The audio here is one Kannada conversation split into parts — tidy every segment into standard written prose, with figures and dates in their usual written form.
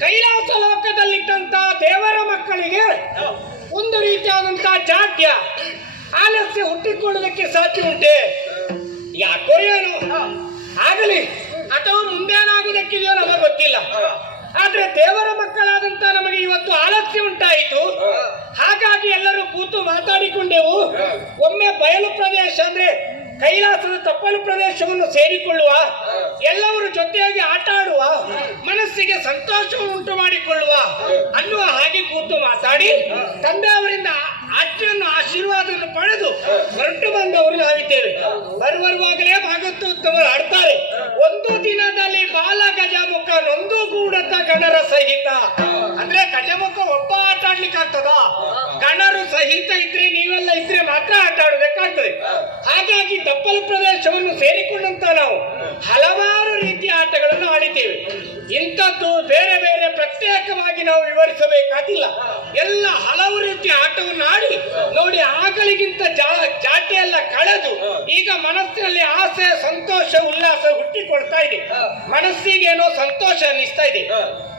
ಕೈಲಾಸ ಲೋಕದಲ್ಲಿದ್ದಂತ ದೇವರ ಮಕ್ಕಳಿಗೆ ಒಂದು ರೀತಿಯಾದಂತಹ ಜಾಡ್ಯ ಆಲಸ್ಯ ಹುಟ್ಟಿಕೊಳ್ಳುವುದಕ್ಕೆ ಸಾಧ್ಯ ಉಂಟೆ? ಯಾಕೋ ಏನು ಆಗಲಿ, ಅಥವಾ ಮುಂದೇನಾಗುವುದಕ್ಕಿದೆಯೋ ನಮಗೆ ಗೊತ್ತಿಲ್ಲ. ಆದ್ರೆ ದೇವರ ಮಕ್ಕಳಾದಂತ ನಮಗೆ ಇವತ್ತು ಆಲಸ್ಯ ಉಂಟಾಯಿತು. ಹಾಗಾಗಿ ಎಲ್ಲರೂ ಕೂತು ಮಾತಾಡಿಕೊಂಡೆವು. ಒಮ್ಮೆ ಬಯಲು ಪ್ರದೇಶ ಅಂದ್ರೆ ಕೈಲಾಸದ ತಪ್ಪಲು ಪ್ರದೇಶವನ್ನು ಸೇರಿಕೊಳ್ಳುವ, ಎಲ್ಲವರು ಜೊತೆಯಾಗಿ ಆಟ ಆಡುವ, ಮನಸ್ಸಿಗೆ ಸಂತೋಷವನ್ನು ಉಂಟು ಮಾಡಿಕೊಳ್ಳುವ ಅನ್ನುವ ಹಾಗೆ ಕೂತು ಮಾತಾಡಿ ತಂದೆಯವರಿಂದ ಆಜ್ಞೆಯನ್ನು ಆಶೀರ್ವಾದವನ್ನು ಪಡೆದು ಹೊರಟು ಬಂದವರು ನಾವಿದ್ದೇವೆ. ಬರುವರುವಾಗಲೇ ಭಾಗವತೋತ್ತಮರು ಆಡ್ತಾರೆ, ಒಂದು ದಿನದಲ್ಲಿ ಬಾಲ ಗಜಮುಖ ನೊಂದು ಗೂಡತ ಗಣರ ಸಹಿತ. ಅಂದ್ರೆ ಗಜಮುಖ ಒಬ್ಬ ಆಟ ಆಡ್ಲಿಕ್ಕೆ ಆಗ್ತದ? ಗಣರು ಸಹಿತ ಇದ್ರೆ, ನೀವೆಲ್ಲ ಇದ್ರೆ ಮಾತ್ರ ಆಟ ಆಡಬೇಕಾಗ್ತದೆ. ಹಾಗಾಗಿ ತಪ್ಪಲು ಪ್ರದೇಶವನ್ನು ಸೇರಿಕೊಂಡಂತ ನಾವು ಹಲವಾರು ರೀತಿಯ ಆಟಗಳನ್ನು ಆಡಿದ್ದೇವೆ. ಇಂಥದ್ದು ಬೇರೆ ಬೇರೆ ಪ್ರತ್ಯೇಕವಾಗಿ ನಾವು ವಿವರಿಸಬೇಕಾಗಿಲ್ಲ. ಎಲ್ಲ ಹಲವು ರೀತಿಯ ಆಟವನ್ನು ಆಡಿ ನೋಡಿ, ಆಗಳಿಗಿಂತ ಜಾತಿ ಎಲ್ಲ ಕಳೆದು ಈಗ ಮನಸ್ಸಿನಲ್ಲಿ ಆಸೆ, ಸಂತೋಷ, ಉಲ್ಲಾಸ ಹುಟ್ಟಿಕೊಳ್ತಾ ಇದೆ. ಮನಸ್ಸಿಗೆ ಏನೋ ಸಂತೋಷ ಅನ್ನಿಸ್ತಾ ಇದೆ.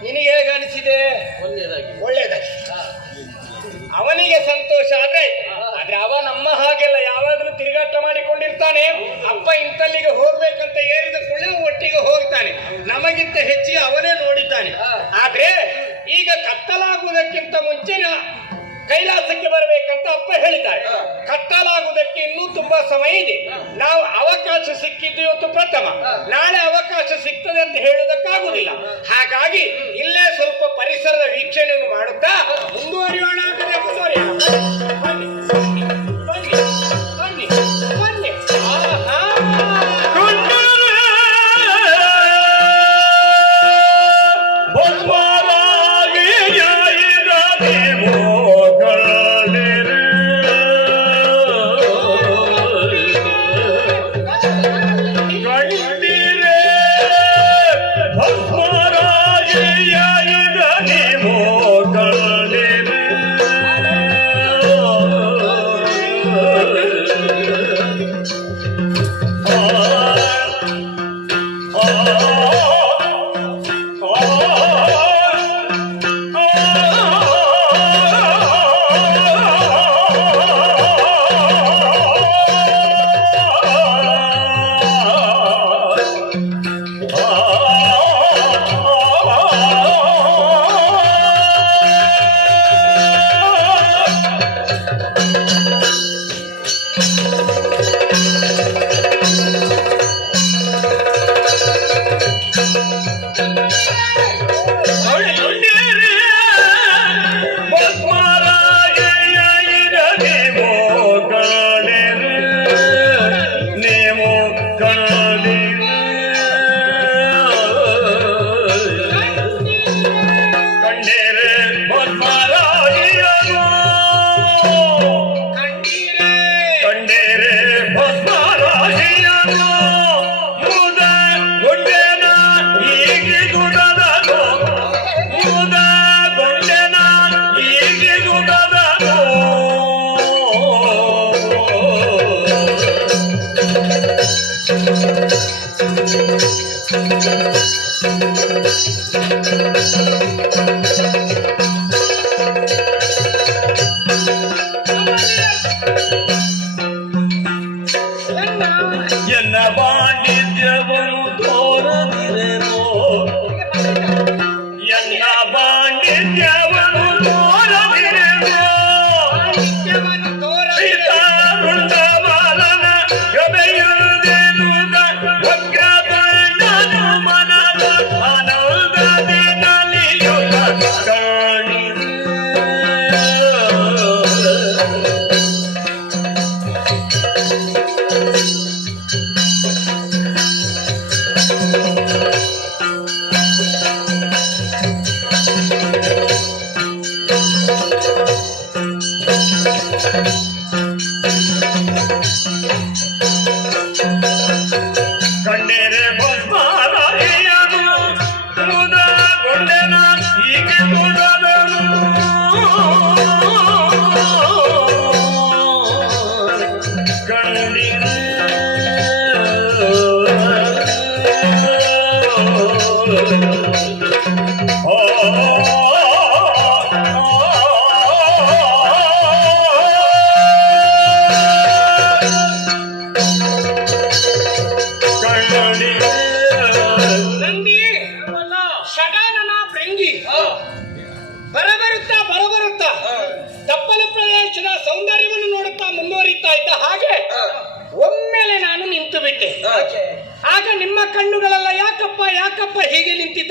ನಿನಗೆ ಹೇಗೆ ಅನಿಸಿದೆ? ಒಳ್ಳೇದಾಗಿ. ಅವನಿಗೆ ಸಂತೋಷ ಆದ್ರೆ ಅವ ನಮ್ಮ ಹಾಗೆಲ್ಲ ಯಾವಾಗಲೂ ತಿರುಗಾಟ ಮಾಡಿಕೊಂಡಿರ್ತಾನೆ. ಅಪ್ಪ ಇಂತಲ್ಲಿಗೆ ಹೋಗ್ಬೇಕಂತ ಏರಿದ ಕೂಡಲೇ ಒಟ್ಟಿಗೆ ಹೋಗ್ತಾನೆ. ನಮಗಿಂತ ಹೆಚ್ಚಿಗೆ ಅವನೇ ನೋಡಿದ್ದಾನೆ. ಆದ್ರೆ ಈಗ ಕತ್ತಲಾಗುವುದಕ್ಕಿಂತ ಮುಂಚೆ ಕೈಲಾಸಕ್ಕೆ ಬರಬೇಕಂತ ಅಪ್ಪ ಹೇಳಿದ್ದಾರೆ. ಕತ್ತಲಾಗುವುದಕ್ಕೆ ಇನ್ನೂ ತುಂಬಾ ಸಮಯ ಇದೆ. ನಾವು ಅವಕಾಶ ಸಿಕ್ಕಿದ್ದು ಇವತ್ತು ಪ್ರಥಮ, ನಾಳೆ ಅವಕಾಶ ಸಿಗ್ತದೆ ಅಂತ ಹೇಳುವುದಕ್ಕಾಗುದಿಲ್ಲ. ಹಾಗಾಗಿ ಇಲ್ಲೇ ಸ್ವಲ್ಪ ಪರಿಸರದ ವೀಕ್ಷಣೆಯನ್ನು ಮಾಡುತ್ತಾ ಮುಂದುವರಿಯೋಣ. ಬನ್ನಿ ಬನ್ನಿ ಬನ್ನಿ ಬನ್ನಿ.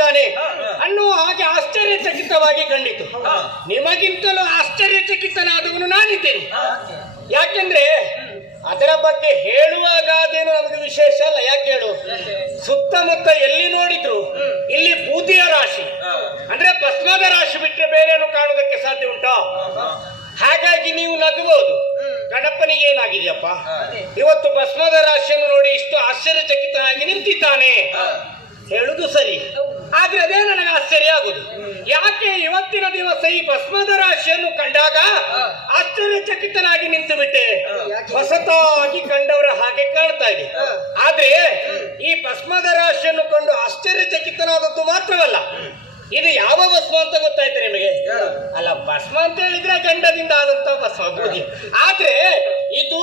ನಿಂತಿದ್ದಾನೆ ಅನ್ನುವ ಹಾಗೆ ಆಶ್ಚರ್ಯಚಕಿತವಾಗಿ ಕಂಡಿತು. ನಿಮಗಿಂತಲೂ ಆಶ್ಚರ್ಯಚಕಿತನಾದವನು ನಾನಿದ್ದೇನೆ. ಯಾಕೆಂದ್ರೆ ಅದರ ಬಗ್ಗೆ ಹೇಳುವಾಗ ಅದೇನು ನಮಗೆ ವಿಶೇಷ ಅಲ್ಲ. ಯಾಕೆ ಹೇಳು, ಸುತ್ತಮುತ್ತ ಎಲ್ಲಿ ನೋಡಿದ್ರು ಇಲ್ಲಿ ಬೂದಿಯ ರಾಶಿ ಅಂದ್ರೆ ಭಸ್ಮದ ರಾಶಿ ಬಿಟ್ಟರೆ ಬೇರೇನು ಕಾಣುವುದಕ್ಕೆ ಸಾಧ್ಯ ಉಂಟಾ? ಹಾಗಾಗಿ ನೀವು ನಗಬಹುದು, ಗಣಪನಿಗೆ ಏನಾಗಿದೆಯಪ್ಪ ಇವತ್ತು ಭಸ್ಮದ ರಾಶಿಯನ್ನು ನೋಡಿ ಇಷ್ಟು ಆಶ್ಚರ್ಯಚಕಿತನಾಗಿ ನಿಂತಿದ್ದಾನೆ ಹೇಳುದು ಸರಿ. ಆದ್ರೆ ಅದೇ ನನಗೆ ಆಶ್ಚರ್ಯ ಆಗುದು. ಯಾಕೆ ಇವತ್ತಿನ ದಿವಸ ಈ ಭಸ್ಮದ ರಾಶಿಯನ್ನು ಕಂಡಾಗ ಆಶ್ಚರ್ಯಚಕಿತನಾಗಿ ನಿಂತು ಬಿಟ್ಟೆ? ಹೊಸತಾಗಿ ಕಂಡವರ ಹಾಗೆ ಕಾಣ್ತಾ ಇದೆ. ಆದ್ರೆ ಈ ಭಸ್ಮದ ರಾಶಿಯನ್ನು ಕಂಡು ಆಶ್ಚರ್ಯಚಕಿತನಾದದ್ದು ಮಾತ್ರವಲ್ಲ, ಇದು ಯಾವ ಭಸ್ಮ ಅಂತ ಗೊತ್ತಾಯ್ತು ನಿಮಗೆ? ಅಲ್ಲ, ಭಸ್ಮ ಅಂತ ಹೇಳಿದ್ರೆ ಗಂಡದಿಂದ ಆದಂತ ಭಸ್ಮ ಬೂದಿ. ಆದ್ರೆ ಇದು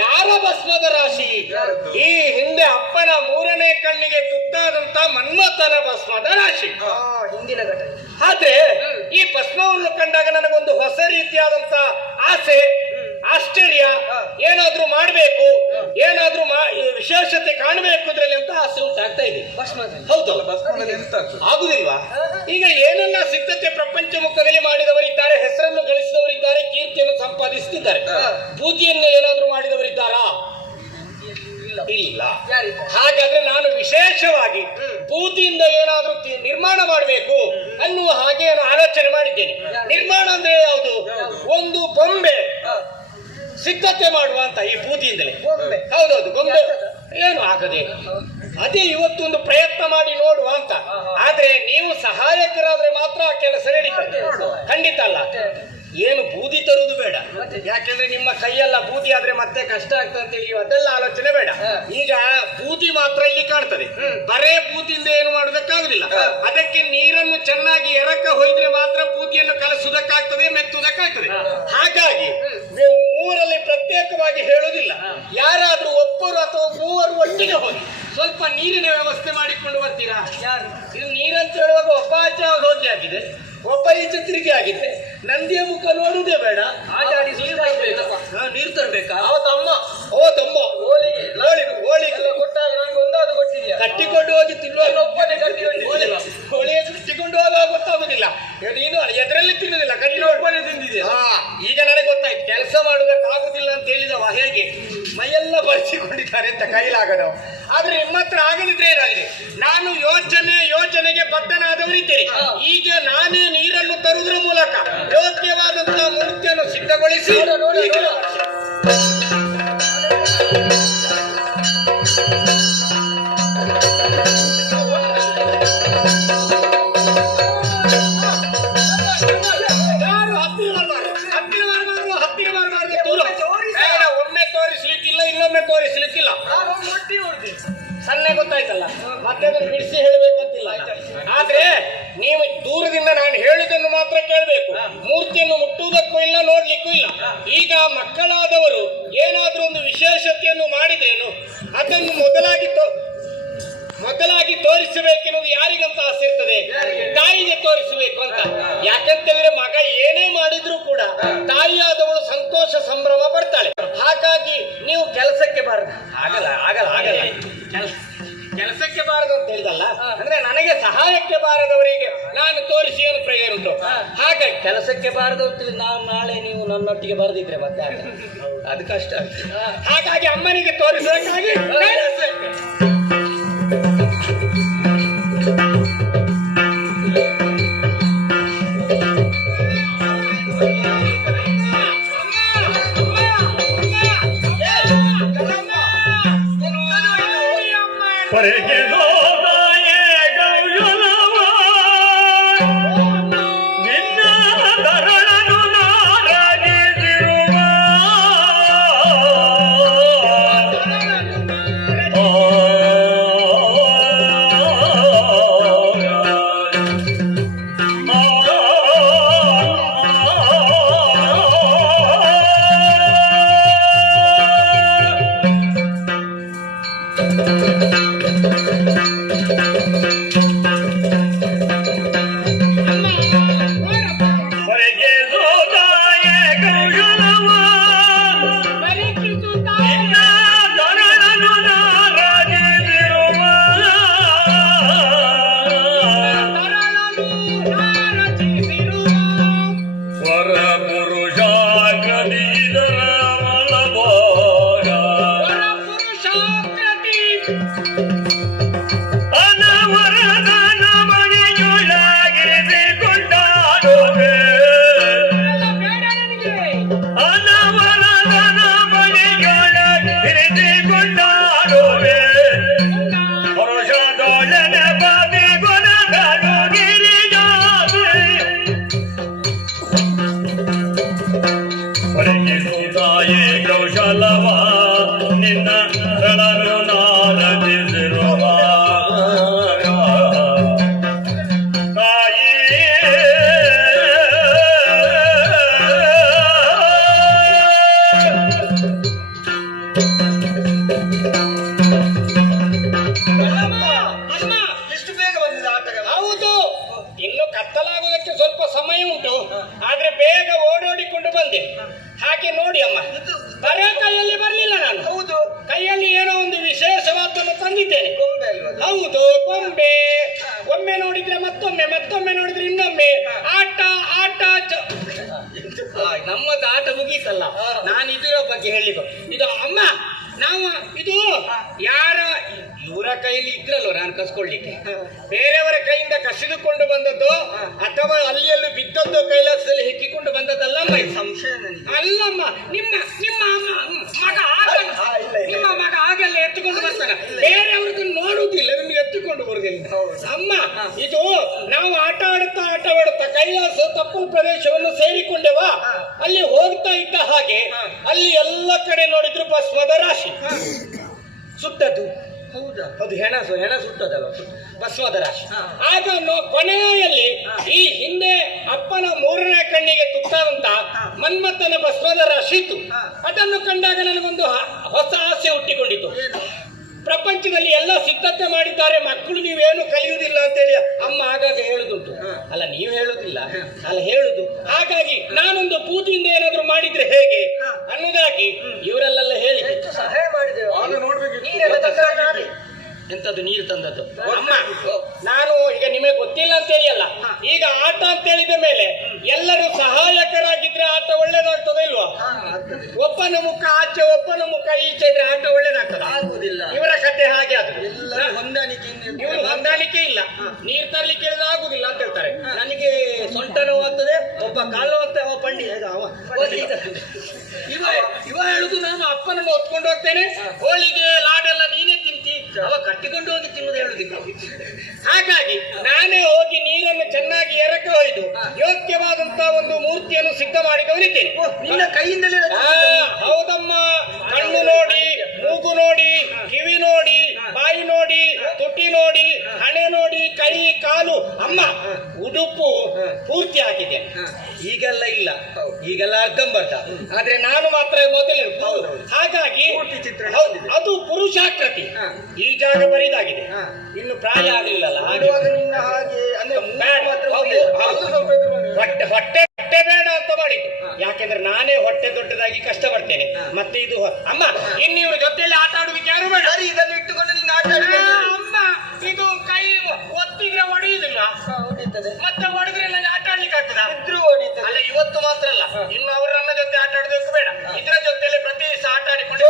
ಯಾರ ಭಸ್ಮದ ರಾಶಿ? ಈ ಹಿಂದೆ ಅಪ್ಪನ 3ನೇ ಕಣ್ಣಿಗೆ ತುತ್ತಾದಂತ ಮನ್ಮಥನ ಭಸ್ಮದ ರಾಶಿ ಹಿಂದಿನ ಘಟನೆ. ಆದ್ರೆ ಈ ಭಸ್ಮವನ್ನು ಕಂಡಾಗ ನನಗೊಂದು ಹೊಸ ರೀತಿಯಾದಂತ ಆಸೆ, ಆಶ್ಚರ್ಯ, ಏನಾದ್ರೂ ಮಾಡ್ಬೇಕು, ಏನಾದ್ರೂ ವಿಶೇಷತೆ ಕಾಣಬೇಕು ಇದ್ರಲ್ಲಿ ಅಂತ ಆಸೆ ಉಂಟಾಗ್ತಾ ಇದೆ. ಹೌದು, ಆಗುದಿಲ್ವಾ? ಈಗ ಏನೆಲ್ಲ ಸಿದ್ಧತೆ ಪ್ರಪಂಚ ಮುಖದಲ್ಲಿ ಮಾಡಿದವರಿದ್ದಾರೆ, ಹೆಸರನ್ನು ಗಳಿಸಿದವರಿದ್ದಾರೆ, ಕೀರ್ತಿಯನ್ನು ಸಂಪಾದಿಸುತ್ತಿದ್ದಾರೆ. ಬೂದಿಯನ್ನು ಏನಾದ್ರೂ ಮಾಡಿದವರಿದ್ದಾರಾ? ಇಲ್ಲ. ಹಾಗಾದ್ರೆ ನಾನು ವಿಶೇಷವಾಗಿ ಬೂದಿಯಿಂದ ಏನಾದ್ರೂ ನಿರ್ಮಾಣ ಮಾಡಬೇಕು ಅನ್ನುವ ಹಾಗೆ ನಾನು ಆಲೋಚನೆ ಮಾಡಿದ್ದೇನೆ. ನಿರ್ಮಾಣ ಅಂದ್ರೆ ಯಾವುದು? ಒಂದು ಬೊಂಬೆ ಸಿದ್ಧತೆ ಮಾಡುವ ಅಂತ, ಈ ಬೂದಿಯಿಂದಲೇ. ಹೌದೌದು, ಗೊಂಬೆ ಏನು ಆಗದೆ ಅದೇ ಇವತ್ತೊಂದು ಪ್ರಯತ್ನ ಮಾಡಿ ನೋಡುವ ಅಂತ. ಆದ್ರೆ ನೀವು ಸಹಾಯಕರಾದ್ರೆ ಮಾತ್ರ ಆ ಕೆಲಸ ನಡೀತದೆ, ಖಂಡಿತ ಅಲ್ಲ. ಏನು ಬೂದಿ ತರುವುದು ಬೇಡ, ಯಾಕೆಂದ್ರೆ ನಿಮ್ಮ ಕೈಯೆಲ್ಲ ಬೂದಿ ಆದ್ರೆ ಮತ್ತೆ ಕಷ್ಟ ಆಗ್ತದೆ ಅಂತೇಳಿ ಅದೆಲ್ಲ ಆಲೋಚನೆ ಬೇಡ. ಈಗ ಬೂದಿ ಮಾತ್ರ ಇಲ್ಲಿ ಕಾಣ್ತದೆ, ಬರೇ ಬೂದಿಯಿಂದ ಏನು ಮಾಡುವುದಕ್ಕಾಗುದಿಲ್ಲ. ಅದಕ್ಕೆ ನೀರನ್ನು ಚೆನ್ನಾಗಿ ಎರಕ ಹೊಯ್ದ್ರೆ ಮಾತ್ರ ಬೂದಿಯನ್ನು ಕಲಸುವುದಕ್ಕಾಗ್ತದೆ, ಮೆತ್ತುವುದಕ್ಕಾಗ್ತದೆ. ಹಾಗಾಗಿ ಊರಲ್ಲಿ ಪ್ರತ್ಯೇಕವಾಗಿ ಹೇಳುವುದಿಲ್ಲ, ಯಾರಾದ್ರೂ ಒಬ್ಬರು ಅಥವಾ ಮೂವರು ಒಟ್ಟಿಗೆ ಹೋಗಿ ಸ್ವಲ್ಪ ನೀರಿನ ವ್ಯವಸ್ಥೆ ಮಾಡಿಕೊಂಡು ಬರ್ತೀರಾ? ಯಾರು ಇದು ನೀರಂತ ಹೇಳುವಾಗ ಒಬ್ಬ ಆಚೆ ಹೋಗಿ ಆಗಿದೆ, ಒಬ್ಬ ಈಚೆ ತಿರುಗಿ ಆಗಿದೆ, ನಂದಿಯ ಮುಖ ನೋಡುವುದೇ ಬೇಡ. ನೀರು ತರಬೇಕಾ? ಅವತ್ತಮ್ಮ ತಮ್ಮ ಹೋಳಿಗೆ ಕೊಟ್ಟಾಗ ನನಗೆ ಒಂದಾದ್ರು ಕೊಟ್ಟಿದ್ಯಾ? ಕಟ್ಟಿಕೊಂಡು ಹೋಗಿ ತಿನ್ನುವಾಗ ಒಬ್ಬನೇ ಹೋಳಿಗೆ ಕಟ್ಟಿಕೊಂಡು ಹೋಗುವಾಗ ಗೊತ್ತಾಗುದಿಲ್ಲ, ನೀನು ಎದರಲ್ಲಿ ತಿನ್ನುದಿಲ್ಲ, ಕಟ್ಟಿ ಒಬ್ಬನೇ ತಿಂದಿದ್ಯಾ? ಈಗ ನನಗೆ ಗೊತ್ತಾಯ್ತು, ಕೆಲಸ ಮಾಡುವುದಕ್ಕಾಗುದಿಲ್ಲ ಅಂತ ಹೇಳಿದವ ಹೇಗೆ ಮೈಯೆಲ್ಲ ಬರ್ಸಿಕೊಂಡಿದ್ದಾರೆ ಅಂತ ಕೈಲಾಗದವ. ಆದ್ರೆ ನಿಮ್ಮ ಹತ್ರ ಆಗದಿದ್ರೆ ಏನಾಗಿದೆ? ನಾನು ಯೋಚನೆಗೆ ಬದ್ಧನಾದವರಿದ್ದೇನೆ. ಈಗ ನಾನೇ ನೀರನ್ನು ತರುವುದರ ಮೂಲಕ ಯೋಗ್ಯವಾದಂತಹ ಮೂರ್ತಿಯನ್ನು ಸಿದ್ಧಗೊಳಿಸಿ ಒಮ್ಮೆ ತೋರಿಸ್ಲಿಕ್ಕಿಲ್ಲ, ಇನ್ನೊಮ್ಮೆ ತೋರಿಸ್ಲಿಕ್ಕಿಲ್ಲ, ಸನ್ನೆ ಗೊತ್ತಾಯ್ತಲ್ಲ, ಮತ್ತೆ ಅದನ್ನು ಬಿಡಿಸಿ ಹೇಳಬೇಕಂತಿಲ್ಲ. ಆದ್ರೆ ನೀವು ದೂರದಿಂದ ನಾನು ಹೇಳುವುದನ್ನು ಮಾತ್ರ ಕೇಳಬೇಕು, ಮೂರ್ತಿಯನ್ನು ಮುಟ್ಟುವುದಕ್ಕೂ ಇಲ್ಲ, ನೋಡ್ಲಿಕ್ಕೂ ಇಲ್ಲ. ಈಗ ಮಕ್ಕಳಾದವರು ಏನಾದ್ರೂ ಒಂದು ವಿಶೇಷತೆಯನ್ನು ಮಾಡಿದ್ರೇನು ಅದನ್ನು ಮೊದಲಾಗಿ ತೋರಿಸಬೇಕೆನ್ನುವುದು ಯಾರಿಗಂತ ಆಸೆ ಇರ್ತದೆ? ತಾಯಿಗೆ ತೋರಿಸಬೇಕು ಅಂತ. ಯಾಕಂತೇಳಿದ್ರೆ ಮಗ ಏನೇ ಮಾಡಿದ್ರೂ ಕೂಡ ತಾಯಿಯಾದವಳು ಸಂತೋಷ ಸಂಭ್ರಮ ಪಡ್ತಾಳೆ. ಹಾಗಾಗಿ ನೀವು ಕೆಲಸಕ್ಕೆ ಬಾರದು, ಆಗಲ್ಲ ಕೆಲಸಕ್ಕೆ ಬಾರದು ಅಂತ ಹೇಳಿದಲ್ಲ, ಅಂದ್ರೆ ನನಗೆ ಸಹಾಯಕ್ಕೆ ಬಾರದವರಿಗೆ ನಾನು ತೋರಿಸಿ ಏನು ಪ್ರಯೋಜನ ಉಂಟು? ಹಾಗಾಗಿ ಕೆಲಸಕ್ಕೆ ಬಾರದು ಅಂತ ನಾನು ನಾಳೆ ನೀವು ನನ್ನೊಟ್ಟಿಗೆ ಬರೆದಿದ್ರೆ ಮತ್ತೆ ಅದು ಕಷ್ಟ. ಹಾಗಾಗಿ ಅಮ್ಮನಿಗೆ ತೋರಿಸೋದಕ್ಕಾಗಿ ಕುಲವ ನಿನ್ನ ರಣರು ನಾರದಿಸಿರುವ ತಾಯಿ ಎಷ್ಟು ಬೇಗ ಬಂದಿದೆ ಆಟಗಳು. ಹೌದು, ಇನ್ನು ಕತ್ತಲಾಗುವುದಕ್ಕೆ ಸ್ವಲ್ಪ ಸಮಯ ಉಂಟು, ಆದ್ರೆ ಬೇಗ ಓಡೋಡಿಕೊಂಡು ಬಂದೆ. ಹಾಗೆ ನೋಡಿ ಅಮ್ಮ, ಬರೋ ಕೈಯಲ್ಲಿ ಬರ್ಲಿಲ್ಲ ನಾನು. ಹೌದು, ಕೈಯಲ್ಲಿ ಏನೋ ಒಂದು ವಿಶೇಷವಾದನ್ನು ತಂದಿದ್ದೇನೆ. ಗೊಂಬೆ ಅಲ್ವಾ? ಹೌದು, ಗೊಂಬೆ. ಒಮ್ಮೆ ನೋಡಿದ್ರೆ ಮತ್ತೊಮ್ಮೆ, ಮತ್ತೊಮ್ಮೆ ನೋಡಿದ್ರೆ ಇನ್ನೊಮ್ಮೆ. ಆಟ ಆಟ ನಮ್ಮದು ಆಟ ಮುಗೀತಲ್ಲ. ನಾನು ಇದರ ಬಗ್ಗೆ ಹೇಳಿದ್ದು. ಇದು ಅಮ್ಮ, ನಾವು ಇದು ಯಾರ ಇವರ ಕೈಯಲ್ಲಿ ಇದ್ರಲ್ಲೋ ನಾನು ಕಸ್ಕೊಳ್ಳಿಕ್ಕೆ, ಬೇರೆಯವರ ಕೈಯಿಂದ ಕಸಿದುಕೊಂಡು ಬಂದದ್ದು ಅಥವಾ ಅಲ್ಲಿಯಲ್ಲೂ ಬಿದ್ದದ್ದು ಕೈಲಾಸದಲ್ಲಿ ಹೆಕ್ಕಿಕೊಂಡು ಬಂದದ್ದಲ್ಲಮ್ಮ ಇದು. ಸಂಶಯ ನನಗೆ. ಅಲ್ಲಮ್ಮ, ನಿಮ್ಮ ನಿಮ್ಮ ಮಗ ನಿಮ್ಮ ಮಗ ಹಾಗೆಲ್ಲ ಎತ್ತುಕೊಂಡು ಬರ್ತಾನೆ, ಬೇರೆಯವ್ರದ್ದು ನೋಡುವುದಿಲ್ಲ, ನಿಮ್ಗೆ ಎತ್ತುಕೊಂಡು ಬರುದಿಲ್ಲ. ಅಮ್ಮ, ಇದು ನಾವು ಆಟ ಆಡುತ್ತಾ ಕೈಲಾಸ ತಪ್ಪು ಪ್ರದೇಶವನ್ನು ಸೇರಿಕೊಂಡೆವಾ, ಅಲ್ಲಿ ಹೋಗ್ತಾ ಇದ್ದ ಹಾಗೆ ಅಲ್ಲಿ ಎಲ್ಲ ಕಡೆ ನೋಡಿದ್ರು ಭಸ್ಮದ ರಾಶಿ ಸುಟ್ಟದ್ದು. ಹೌದಾ? ಅದು ಹೆಣ ಸುಟ್ಟದಲ್ಲ, ಭಸ್ಮದ ರಾಶಿ. ಆಗ ಕೊನೆಯಲ್ಲಿ ಈ ಹಿಂದೆ ಅಪ್ಪನ 3ನೇ ಕಣ್ಣಿಗೆ ತುತ್ತಾದಂತ ಮನ್ಮಥನ ಭಸ್ಮದ ರಾಶಿ ಇತ್ತು. ಅದನ್ನು ಕಂಡಾಗ ನನಗೊಂದು ಹೊಸ ಆಸೆ ಹುಟ್ಟಿಕೊಂಡಿತು. ಪ್ರಪಂಚದಲ್ಲಿ ಎಲ್ಲ ಸಿದ್ಧತೆ ಮಾಡಿದ್ದಾರೆ, ಮಕ್ಕಳು ನೀವೇನು ಕಲಿಯುವುದಿಲ್ಲ ಅಂತೇಳಿ ಅಮ್ಮ ಆಗಾಗ ಹೇಳುದುಂಟು. ಅಲ್ಲ, ನೀವು ಹೇಳುದಿಲ್ಲ ಅಲ್ಲ, ಹೇಳುದು. ಹಾಗಾಗಿ ನಾನೊಂದು ಬೂದಿಯಿಂದ ಏನಾದ್ರು ಮಾಡಿದ್ರೆ ಹೇಗೆ ಅನ್ನೋದಾಗಿ ಇವರಲ್ಲೆಲ್ಲ ಹೇಳಿ ಸಹಾಯ ಮಾಡಿದ್ದೇವೆ. ಎಂತದ್ದು ನೀರು ತಂದದ್ದು. ಅಮ್ಮ, ನಾನು ಈಗ ನಿಮಗೆ ಗೊತ್ತಿಲ್ಲ ಅಂತೇಳಿ ಅಲ್ಲ, ಈಗ ಆಟ ಅಂತ ಹೇಳಿದ ಮೇಲೆ ಎಲ್ಲರೂ ಸಹಾಯಕರಾಗಿದ್ರೆ ಆಟ ಒಳ್ಳೇದಾಗ್ತದ ಇಲ್ವಾ? ಒಬ್ಬನ ಮುಖ ಆಚೆ ಒಬ್ಬನ ಮುಖ ಈಚೆ ಇದ್ರೆ ಆಟ ಒಳ್ಳೇದಾಗ್ತದ? ಆಗುದಿಲ್ಲ. ಇವರ ಕತೆ ಹಾಗೆ ಅದು. ಎಲ್ಲರೂ ಹೊಂದಾಣಿಕೆಯಿಂದ ಇವರು ಹೊಂದಾಣಿಕೆ ಇಲ್ಲ, ನೀರ್ ತರ್ಲಿಕ್ಕೆ ಹೇಳಿದ್ರೆ ಆಗುದಿಲ್ಲ ಅಂತ ಹೇಳ್ತಾರೆ. ನನಗೆ ಸೊಂಟ ನೋವು ಆಗ್ತದೆ, ಒಬ್ಬ ಕಾಲು ಆಗ್ತದೆ, ಅವ ಪಂಡಿ ಇವ ಹೇಳುದು ನಾನು ಅಪ್ಪನನ್ನು ಹೊತ್ಕೊಂಡು ಹೋಗ್ತೇನೆ, ಹೋಳಿಗೆ ಲಾಡೆಲ್ಲ ನೀನೇ ತಿಂತಿ, ಅವ ಕಟ್ಟಿಕೊಂಡು ಹೋಗಿ ತಿನ್ನುವುದು ಹೇಳುದಿಲ್ಲ. ಹಾಗಾಗಿ ನಾನೇ ಹೋಗಿ ನೀರನ್ನು ಚೆನ್ನಾಗಿ ಎರಕೆ ಹೊಯ್ದು ಯೋಗ್ಯವಾದಂತಹ ಒಂದು ಮೂರ್ತಿಯನ್ನು ಸಿದ್ಧ ಮಾಡಿ ಗೌರಿದ್ದೇನೆ. ನಿನ್ನ ಕೈಯಿಂದಲೇ ಹೌದಮ್ಮ, ಕಣ್ಣು ನೋಡಿ, ಮೂಗು ನೋಡಿ, ಕಿವಿ ನೋಡಿ, ಬಾಯಿ ನೋಡಿ, ತುಟಿ ನೋಡಿ, ಹಣೆ ನೋಡಿ, ಕೈ ಕಾಲು, ಅಮ್ಮ ಉಡುಪು ಪೂರ್ತಿ ಹಾಕಿದೆ. ಈಗೆಲ್ಲ ಇಲ್ಲ, ಈಗೆಲ್ಲ ಅರ್ಧಂಬರ್ಧ. ಆದ್ರೆ ನಾನು ಮಾತ್ರ ಮೊದಲೇ. ಹಾಗಾಗಿ ಅದು ಪುರುಷಾಕೃತಿ. ಈ ಜಾಗ ಬರಿದಾಗಿದೆ, ಇನ್ನು ಪ್ರಾಯ ಆಗಲಿಲ್ಲಲ್ಲ. ನಿನ್ನ ಹಾಗೆ ಹೊಟ್ಟೆ ಬೇಡ ಅಂತ ಮಾಡಿದ್ದು. ಯಾಕೆಂದ್ರೆ ನಾನೇ ಹೊಟ್ಟೆ ದೊಡ್ಡದಾಗಿ ಕಷ್ಟಪಡ್ತೇನೆ. ಮತ್ತೆ ಇದು ಅಮ್ಮ, ಇನ್ನು ಇವ್ರ ಜೊತೆಯಲ್ಲಿ ಆಟ ಆಡುವಿಕೆ ಯಾರು ಬೇಡ. ಇದನ್ನು ಇಟ್ಟುಕೊಂಡು ನೀನು ಆಟ ಅಮ್ಮ, ಇದು ಕೈ ಒತ್ತಿಗೆ ಹೊಡೆಯುವುದಿಲ್ಲ, ಮತ್ತೆ ಹೊಡೆದ್ರೆ ನನಗೆ ಆಟ ಆಡ್ಲಿಕ್ಕೆ ಆಗ್ತದ? ಅಲ್ಲ, ಇವತ್ತು ಮಾತ್ರ ಅಲ್ಲ, ಇನ್ನು ಅವ್ರ ನನ್ನ ಜೊತೆ ಆಟ ಆಡೋದಕ್ಕೂ ಬೇಡ. ಇದರ ಜೊತೆಯಲ್ಲಿ ಪ್ರತಿ ದಿವಸ ಆಟ ಆಡಿಕೊಂಡು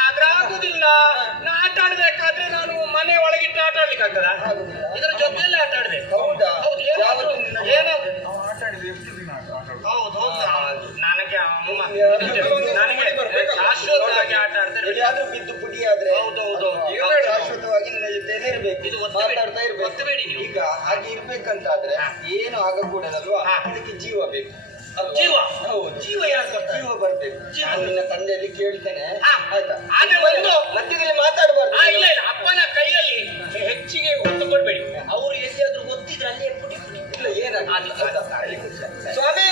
ಆದ್ರೆ ಆಗುದಿಲ್ಲ. ನಾ ಆಟ ಆಡ್ಬೇಕಾದ್ರೆ ನಾನು ಮನೆ ಒಳಗಿಟ್ಟು ಆಟ ಆಡ್ಲಿಕ್ಕೆ ಆಗ್ತದ? ಇದರ ಜೊತೆಯಲ್ಲಿ ಆಟ ಆಡ್ಬೇಕು. ಹೌದು, ಏನೋ ಹೌದು. ನನಗೆ ಶಾಶ್ವತವಾಗಿ ಆಟ ಆಡ್ತಾರೆ. ಬಿದ್ದು ಪುಡಿ ಆದ್ರೆ ಹೌದೌದು, ಶಾಶ್ವತವಾಗಿ ನಿನ್ನ ಜೊತೆನೇ ಇರ್ಬೇಕು. ಇದು ಮಾತಾಡ್ತಾ ಇರ್ಬೇಕು. ಒತ್ತಬೇಡಿ ನೀವು. ಈಗ ಹಾಗೆ ಇರ್ಬೇಕಂತಾದ್ರೆ ಏನು ಆಗಕೂಡದಲ್ವಾ? ಅದಕ್ಕೆ ಜೀವ ಬೇಕು. ಜೀವ? ಹೌದು, ಜೀವ ಯಾರು ಕೊಡ್ತಾರೆ? ಜೀವ ಬರ್ಬೇಕು. ನಿನ್ನ ತಂದೆಯಲ್ಲಿ ಕೇಳ್ತೇನೆ, ಆಯ್ತಾ? ಆದ್ರೆ ಒಂದು ಮಧ್ಯದಲ್ಲಿ ಮಾತಾಡಬಾರ್ದು. ಇಲ್ಲ ಇಲ್ಲ, ಅಪ್ಪನ ಕೈಯಲ್ಲಿ ಹೆಚ್ಚಿಗೆ ಒತ್ತು ಕೊಡ್ಬೇಡಿ. ಅವರು ಎಲ್ಲಿಯಾದ್ರೂ ಒತ್ತಿದ್ರೆ ಅಲ್ಲೇ ಪುಡಿ ಪುಡಿ. ಇಲ್ಲ, ಏನಾಗಲ್ಲ. ಸ್ವಾಮಿ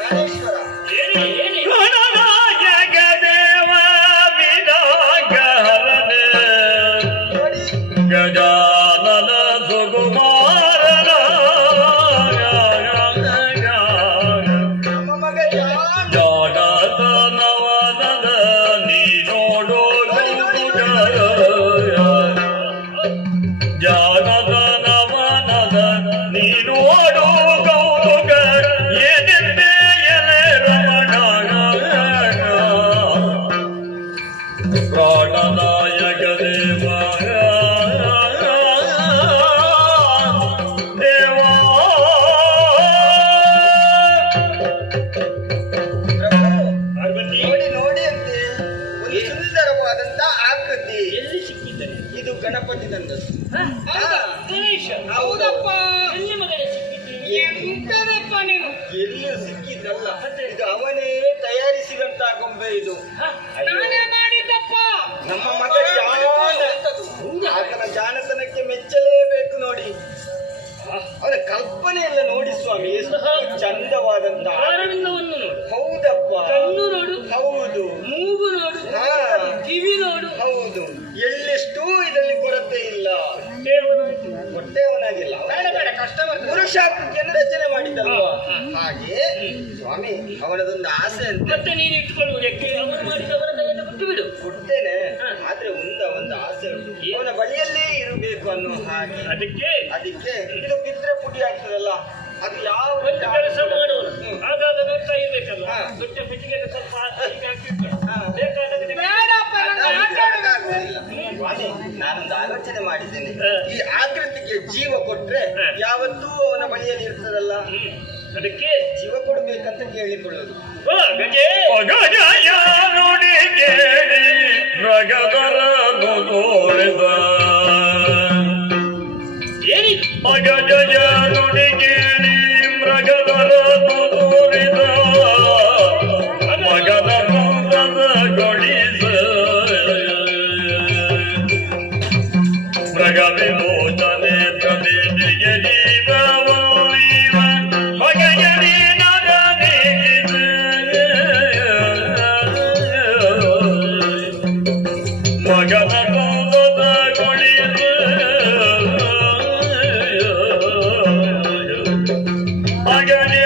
ಗಣೇಶ್ವರ ಜಗದೇವ ವಿನಾಗರನೆ ಗಜಾನನ ಸುಕುಮಾರನ ನಮ್ಮ ಮಗ ಜಾಗತನವನದ ನೀ ನೋಡೋ ಜಾಗತನವನದ ನೀ ನೋಡೋ ಗೌಗ ಏನೆಂದೇ ಎಲೆ ರಮಣ ಪ್ರಾಣನಾಯಕ ದೇವ ದೇವಾ ನೋಡಿ ನೋಡಿ ಅಂತೆ ಒಂದು ಸುಂದರವಾದಂತ ಆಕೃತಿ. ಎಲ್ಲಿ ಸಿಕ್ಕಿದ್ದಾನೆ? ಇದು ಗಣಪತಿ ತಂದದ್ದು. ಗಣೇಶ. ಹೌದಪ್ಪ. ಎಲ್ಲಿ ಮಗನೇ ಸಿಕ್ಕಿದ್ದೀನಿ? ಎಂತದಪ್ಪ ನೀನು? ಎಲ್ಲಿಯೂ ಸಿಕ್ಕಿದ್ದಲ್ಲ, ಇದು ಅವನೇ ತಯಾರಿಸಿದಂತ ಗೊಂಬೆ ಇದು. ನಾನೇ ಮಾಡಿದ್ದಪ್ಪ. ನಮ್ಮ ಮಗ ಜಾಣ, ಆತನ ಜಾಣತನಕ್ಕೆ ಮೆಚ್ಚಲೇಬೇಕು ನೋಡಿ. ಅವನ ಕಲ್ಪನೆ ಎಲ್ಲ ನೋಡಿ ಸ್ವಾಮಿ, ಎಷ್ಟು ಚಂದವಾದಂತ ಆರವಿಂದವನ್ನು ನೋಡು, ಹೌದಪ್ಪ, ಕಣ್ಣು ನೋಡು, ಹೌದು, ಮೂಗು ನೋಡು, ಹಾ, ಕಿವಿ ನೋಡು, ಹೌದು, ಎಳ್ಳೆಷ್ಟೂ ಇದರಲ್ಲಿ ಕೊರತೆ ಇಲ್ಲ. ಹೊಟ್ಟೆ ಅವನಾಗಿಲ್ಲ, ಪುರುಷಾರ್ಥಕ್ಕೆ ರಚನೆ ಮಾಡಿದ್ದಲ್ವಾ. ಹಾಗೆ ಸ್ವಾಮಿ ಅವನದೊಂದು ಆಸೆ ಅಂತ. ಮತ್ತೆ ನೀನು ಇಟ್ಕೊಳ್ಳುವುದಕ್ಕೆ ಅವರು ಮಾಡಿದವರ ಕೈಯನ್ನು ಬಿಟ್ಟು ಬಿಡು. ಕೊಡ್ತೇನೆ, ಆದ್ರೆ ಒಂದು ಆಸೆ ಉಂಟು, ಅವನ ಬಳಿಯಲ್ಲೇ ಇರಬೇಕು ಅನ್ನೋ ಹಾಗೆ. ಅದಕ್ಕೆ ಇದು ಬಿದ್ರೆ ಪುಡಿ ಆಗ್ತದಲ್ಲ, ಅದು ಯಾವ ಒಂದು ಕೆಲಸ ಮಾಡೋಣ, ಆಗಾಗ ನೋಡ್ತಾ ಇರ್ಬೇಕಲ್ಲ, ದೊಡ್ಡ ಪೆಟ್ಟಿಗೆ ಸ್ವಲ್ಪ ನಾನೊಂದು ಆಲೋಚನೆ ಮಾಡಿದ್ದೇನೆ. ಈ ಆಕೃತಿಗೆ ಜೀವ ಕೊಟ್ರೆ ಯಾವತ್ತೂ ಅವನ ಬಳಿಯಲ್ಲಿ ಇರ್ತದಲ್ಲ, ಅದಕ್ಕೆ ಜೀವ ಕೊಡ್ಬೇಕಂತ ಕೇಳಿಕೊಳ್ಳೋದು. ನುಡಿ ಕೇಳಿ ಮೃಗದರನು ತೋರಿದ ಅಗಜಯ ನುಡಿ ಕೇಳಿ ಮೃಗದರನು ತೋರಿದ ಮಗದ ಗೊಳಿಸ ಮೃಗ ವಿಮೋಚನೆ ಪ್ರತಿನಿಗೆ ಜೀವವೀವ ಮಗಯಡಿ ಮಗನ ಕೂದದ ಗೊಳಿಸು ಮಗನೇ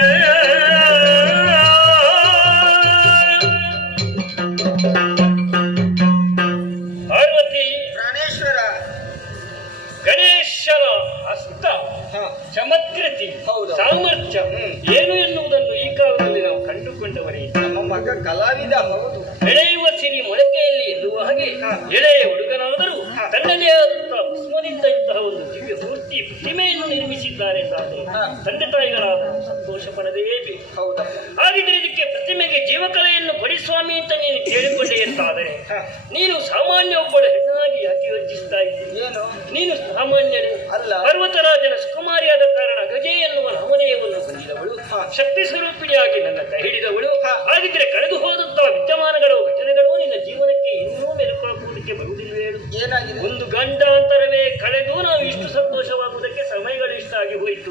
ಪಾರ್ವತಿ ಪ್ರಾಣೇಶ್ವರ ಗಣೇಶನ ಹಸ್ತ ಚಮತ್ಕೃತಿ ಹೌದು. ಸಾಮರ್ಥ್ಯ ಏನು ಎನ್ನುವುದನ್ನು ಈ ಕಾಲದಲ್ಲಿ ನಾವು ಕಂಡುಕೊಂಡವರೇ. ನಮ್ಮ ಮಗ ಕಲಾವಿದ, ಹೌದು. ಬೆಳೆಯುವ ಸಿರಿ ಮೊಳಕೆಯಲ್ಲಿ ಎನ್ನುವ ಹಾಗೆ ಎಳೆಯ ಹುಡುಗನಾದರೂ ತನ್ನದೇ ಆದಂತಹ ಭಸ್ಮದಿಂದ ಇಂತಹ ಒಂದು ದಿವ್ಯ ಮೂರ್ತಿ ಪ್ರತಿಮೆಯನ್ನು ನಿರ್ಮಿಸಿದ್ದಾರೆ ಎಂದಾದರೆ ತಂದೆ ತಾಯಿಗಳಾದ ಸಂತೋಷ ಪಡಲೇಬೇಕು. ಹೌದಪ್ಪ, ಹಾಗಿದ್ರೆ ಇದಕ್ಕೆ ಪ್ರತಿಮೆಗೆ ಜೀವಕಲೆಯನ್ನು ಕೊಡಿ ಸ್ವಾಮಿ ಅಂತ ನೀನು ಕೇಳಿಕೊಂಡೆ ಎಂತಾದರೆ ನೀನು ಸಾಮಾನ್ಯ ಒಬ್ಬಳು ಹೆಣ್ಣಾಗಿ ಯಾಕೆ ಯೋಚಿಸ್ತಾ ಇದ್ದೀನಿ? ಏನು ನೀನು ಸಾಮಾನ್ಯನೇ ಅಲ್ಲ. ಪರ್ವತರಾಜನ ಸುಕುಮಾರಿಯಾದ ಕಾರಣ ಗಜೆ ಎನ್ನುವ ನಾಮನೆಯನ್ನು ಹೊಂದಿದವಳು, ಶಕ್ತಿ ಸ್ವರೂಪಿಣಿಯಾಗಿ ನನ್ನ ಕೈ ಹಿಡಿದವಳು. ಹಾಗಿದ್ರೆ ಕಳೆದು ಹೋದಂತಹ ವಿದ್ಯಮಾನಗಳು ಘಟನೆಗಳು ನಿನ್ನ ಜೀವನಕ್ಕೆ ಇನ್ನೂ ಮೆಲುಕೊಳ್ಳುವುದಕ್ಕೆ ಬರುವುದಿಲ್ಲವೇ? ಏನಾಗಿದೆ? ಒಂದು ಗಂಡಾಂತರವೇ ಕಳೆದು ನಾವು ಇಷ್ಟು ಸಂತೋಷವಾಗುವುದಕ್ಕೆ ಸಮಯಗಳು ಇಷ್ಟ ಆಗಿ ಹೋಯಿತು.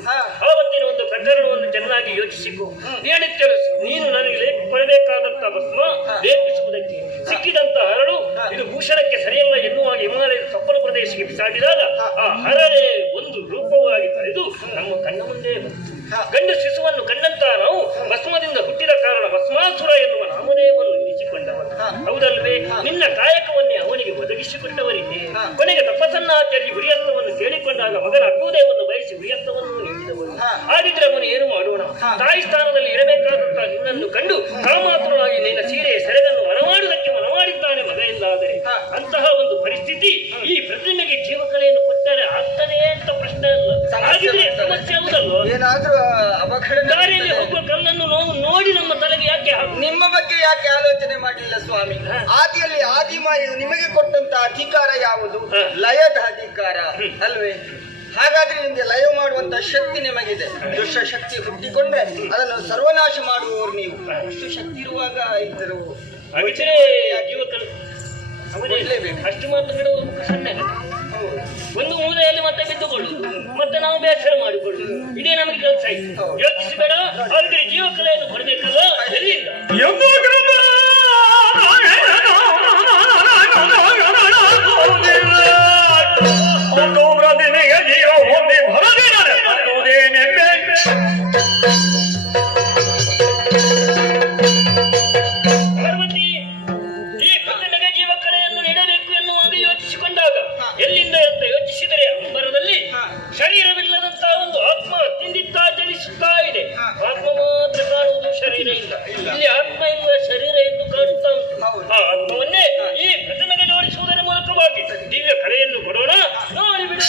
ಆವತ್ತಿನ ಒಂದು ಪ್ರಕರಣವನ್ನು ಚೆನ್ನಾಗಿ ಯೋಚಿಸಿಕೊ. ಹೇಳುತ್ತೇನೆ, ನೀನು ನನಗೆ ಕೊಡಬೇಕಾದಂತ ಭಸ್ಮ ಲೇಪಿಸುವುದಕ್ಕೆ ಸಿಕ್ಕಿದಂತ ಹರಳು ಇದು ಭೂಷಣಕ್ಕೆ ಸರಿಯಲ್ಲ ಎನ್ನುವ ಹಿಮಾಲಯದ ತಪ್ಪಲು ಪ್ರದೇಶಕ್ಕೆ ಬಿಸಾಡಿದಾಗ ಆ ಹರಳೆ ಒಂದು ರೂಪವಾಗಿ ಪಡೆದು ನಮ್ಮ ಕಣ್ಣ ಮುಂದೆ ಬಂತು. ಗಂಡು ಶಿಶುವನ್ನು ಕಂಡಂತ ನಾವು ಭಸ್ಮದಿಂದ ಹುಟ್ಟಿದ ಕಾರಣ ಭಸ್ಮಾಸುರ ಎನ್ನುವ ನಾಮನೆಯನ್ನು ಇರಿಸಿಕೊಂಡವರು, ಹೌದಲ್ವೇ? ನಿನ್ನ ಕಾಯಕವನ್ನೇ ಅವನಿಗೆ ಒದಗಿಸಿಕೊಟ್ಟವರಿಗೆ ಕೊನೆಗೆ ತಪಸ್ಸನ್ನಾಚರಿಸಿ ಹುರಿಯತ್ತವನ್ನು ಕೇಳಿಕೊಂಡಾಗ ಮಗನ ಅಕ್ಕುದೇವನ್ನು ಬಯಸಿ ಹುರಿಯತ್ತವನ್ನು ನೀಡಿದವರು. ಹಾಗಿದ್ರೆ ಅವನು ಏನು ಮಾಡೋಣ? ತಾಯಿ ಸ್ಥಾನದಲ್ಲಿ ಇರಬೇಕಾದಂತಹ ನಿನ್ನನ್ನು ಕಂಡು ಕಾಮಾತುರನಾಗಿ ನಿನ್ನ ಸೀರೆಯ ಸೆರೆಗನ್ನು ಮನಮಾಡುವುದಕ್ಕೆ ಮನಮಾಡಿದ್ದಾನೆ ಮಗ ಎಂದಾದರೆ ಅಂತಹ ಒಂದು ಪರಿಸ್ಥಿತಿ ಈ ಪ್ರತಿಮೆಗೆ ಜೀವಕಲೆಯನ್ನು ಕೊಟ್ಟರೆ ಆಗ್ತದೆ ಅಂತ ಪ್ರಶ್ನೆ ಅಲ್ಲ. ಹಾಗಿದ್ರೆ ಸಮಸ್ಯೆ ಆಗುದಲ್ವ? ಏನಾದ್ರೂ ಅವಘಡ ದಾರಿಯಲ್ಲಿ ಹೋಗುವ ಕಲ್ಲನ್ನು ನಾವು ನೋಡಿ ನಮ್ಮ ತಲೆಗೆ ಯಾಕೆ ನಿಮ್ಮ ಬಗ್ಗೆ ಯಾಕೆ ಆಲೋಚನೆ ಮಾಡಲಿಲ್ಲ ಸ್ವಾಮಿ? ಆದಿಯಲ್ಲಿ ಆದಿಮಾಯು ನಿಮಗೆ ಕೊಟ್ಟಂತ ಅಧಿಕಾರ ಯಾವುದು? ಲಯದ ಅಧಿಕಾರ ಅಲ್ವೇ? ಹಾಗಾದ್ರೆ ನಿಮ್ಗೆ ಲಯ ಮಾಡುವಂತ ಶಕ್ತಿ ನಿಮಗಿದೆ. ದುಷ್ಟ ಶಕ್ತಿ ಹುಟ್ಟಿಕೊಂಡ್ರೆ ಅದನ್ನು ಸರ್ವನಾಶ ಮಾಡುವವರು ನೀವು. ಅಷ್ಟು ಶಕ್ತಿ ಇರುವಾಗ ಇದ್ದರು ಜೀವಕಲು ಅಷ್ಟು ಮಾತ್ರ ಬಿಡುವ ಮುಖ ಸಣ್ಣ ಒಂದು ಮೂಲೆಯಲ್ಲಿ ಮತ್ತೆ ಬಿದ್ದುಕೊಳ್ಳುವುದು, ಮತ್ತೆ ನಾವು ಬೇಸರ ಮಾಡಿಕೊಳ್ಳುವುದು, ಇದೇ ನಮಗೆ ಕೆಲಸ ಆಯ್ತು. ಯೋಚಿಸಬೇಡ. ಹಾಗಿದ್ರೆ ಜೀವಕಲೆಯನ್ನು ಕೊಡಬೇಕಲ್ಲ, ಎಲ್ಲಿಂದ? ಪಾರ್ವತಿ, ಈ ಪ್ರತಿಮೆಗೆ ಜೀವಕಲೆಯನ್ನು ನೀಡಬೇಕು ಎನ್ನುವಾಗ ಯೋಚಿಸಿಕೊಂಡಾಗ ಎಲ್ಲಿಂದ ಅಂತ ಯೋಚಿಸಿದರೆ ಅಂಬರದಲ್ಲಿ ಶರೀರವಿಲ್ಲದಂತಹ ಒಂದು ಆತ್ಮ ತಿಂದಿತ್ತಾ ಚಲಿಸುತ್ತಾ ಇದೆ. ಆತ್ಮ ಮಾತ್ರ ಕಾಣುವುದು, ಶರೀರ ಇಲ್ಲ. ಇಲ್ಲಿ ಆತ್ಮ ಇಲ್ಲ, ಶರೀರ ಎಂದು ಕಾಣುತ್ತಾ ಉಂಟು. ಆ ಆತ್ಮವನ್ನೇ ಈ ಪ್ರತಿಮೆಗೆ ಜೋಡಿಸುವುದರ ಮೂಲಕವಾಗಿ ದಿವ್ಯ ಕಲೆಯನ್ನು ಕೊಡೋಣ, ನೋಡಿ ಬಿಡು.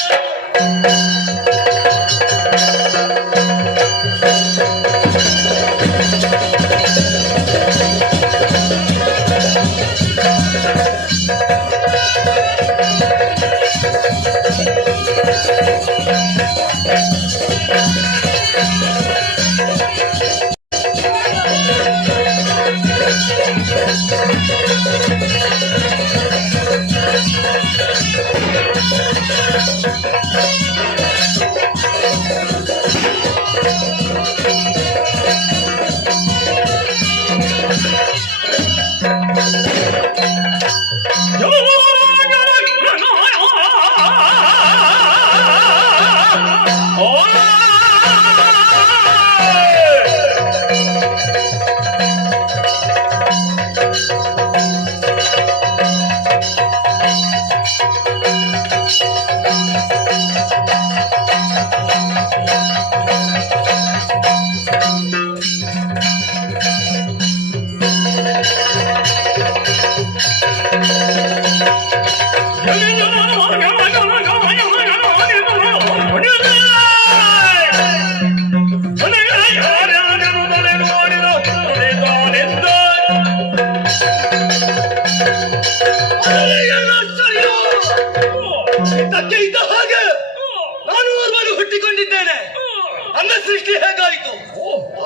ಸೃಷ್ಟಿ ಹೇಗಾಯಿತು?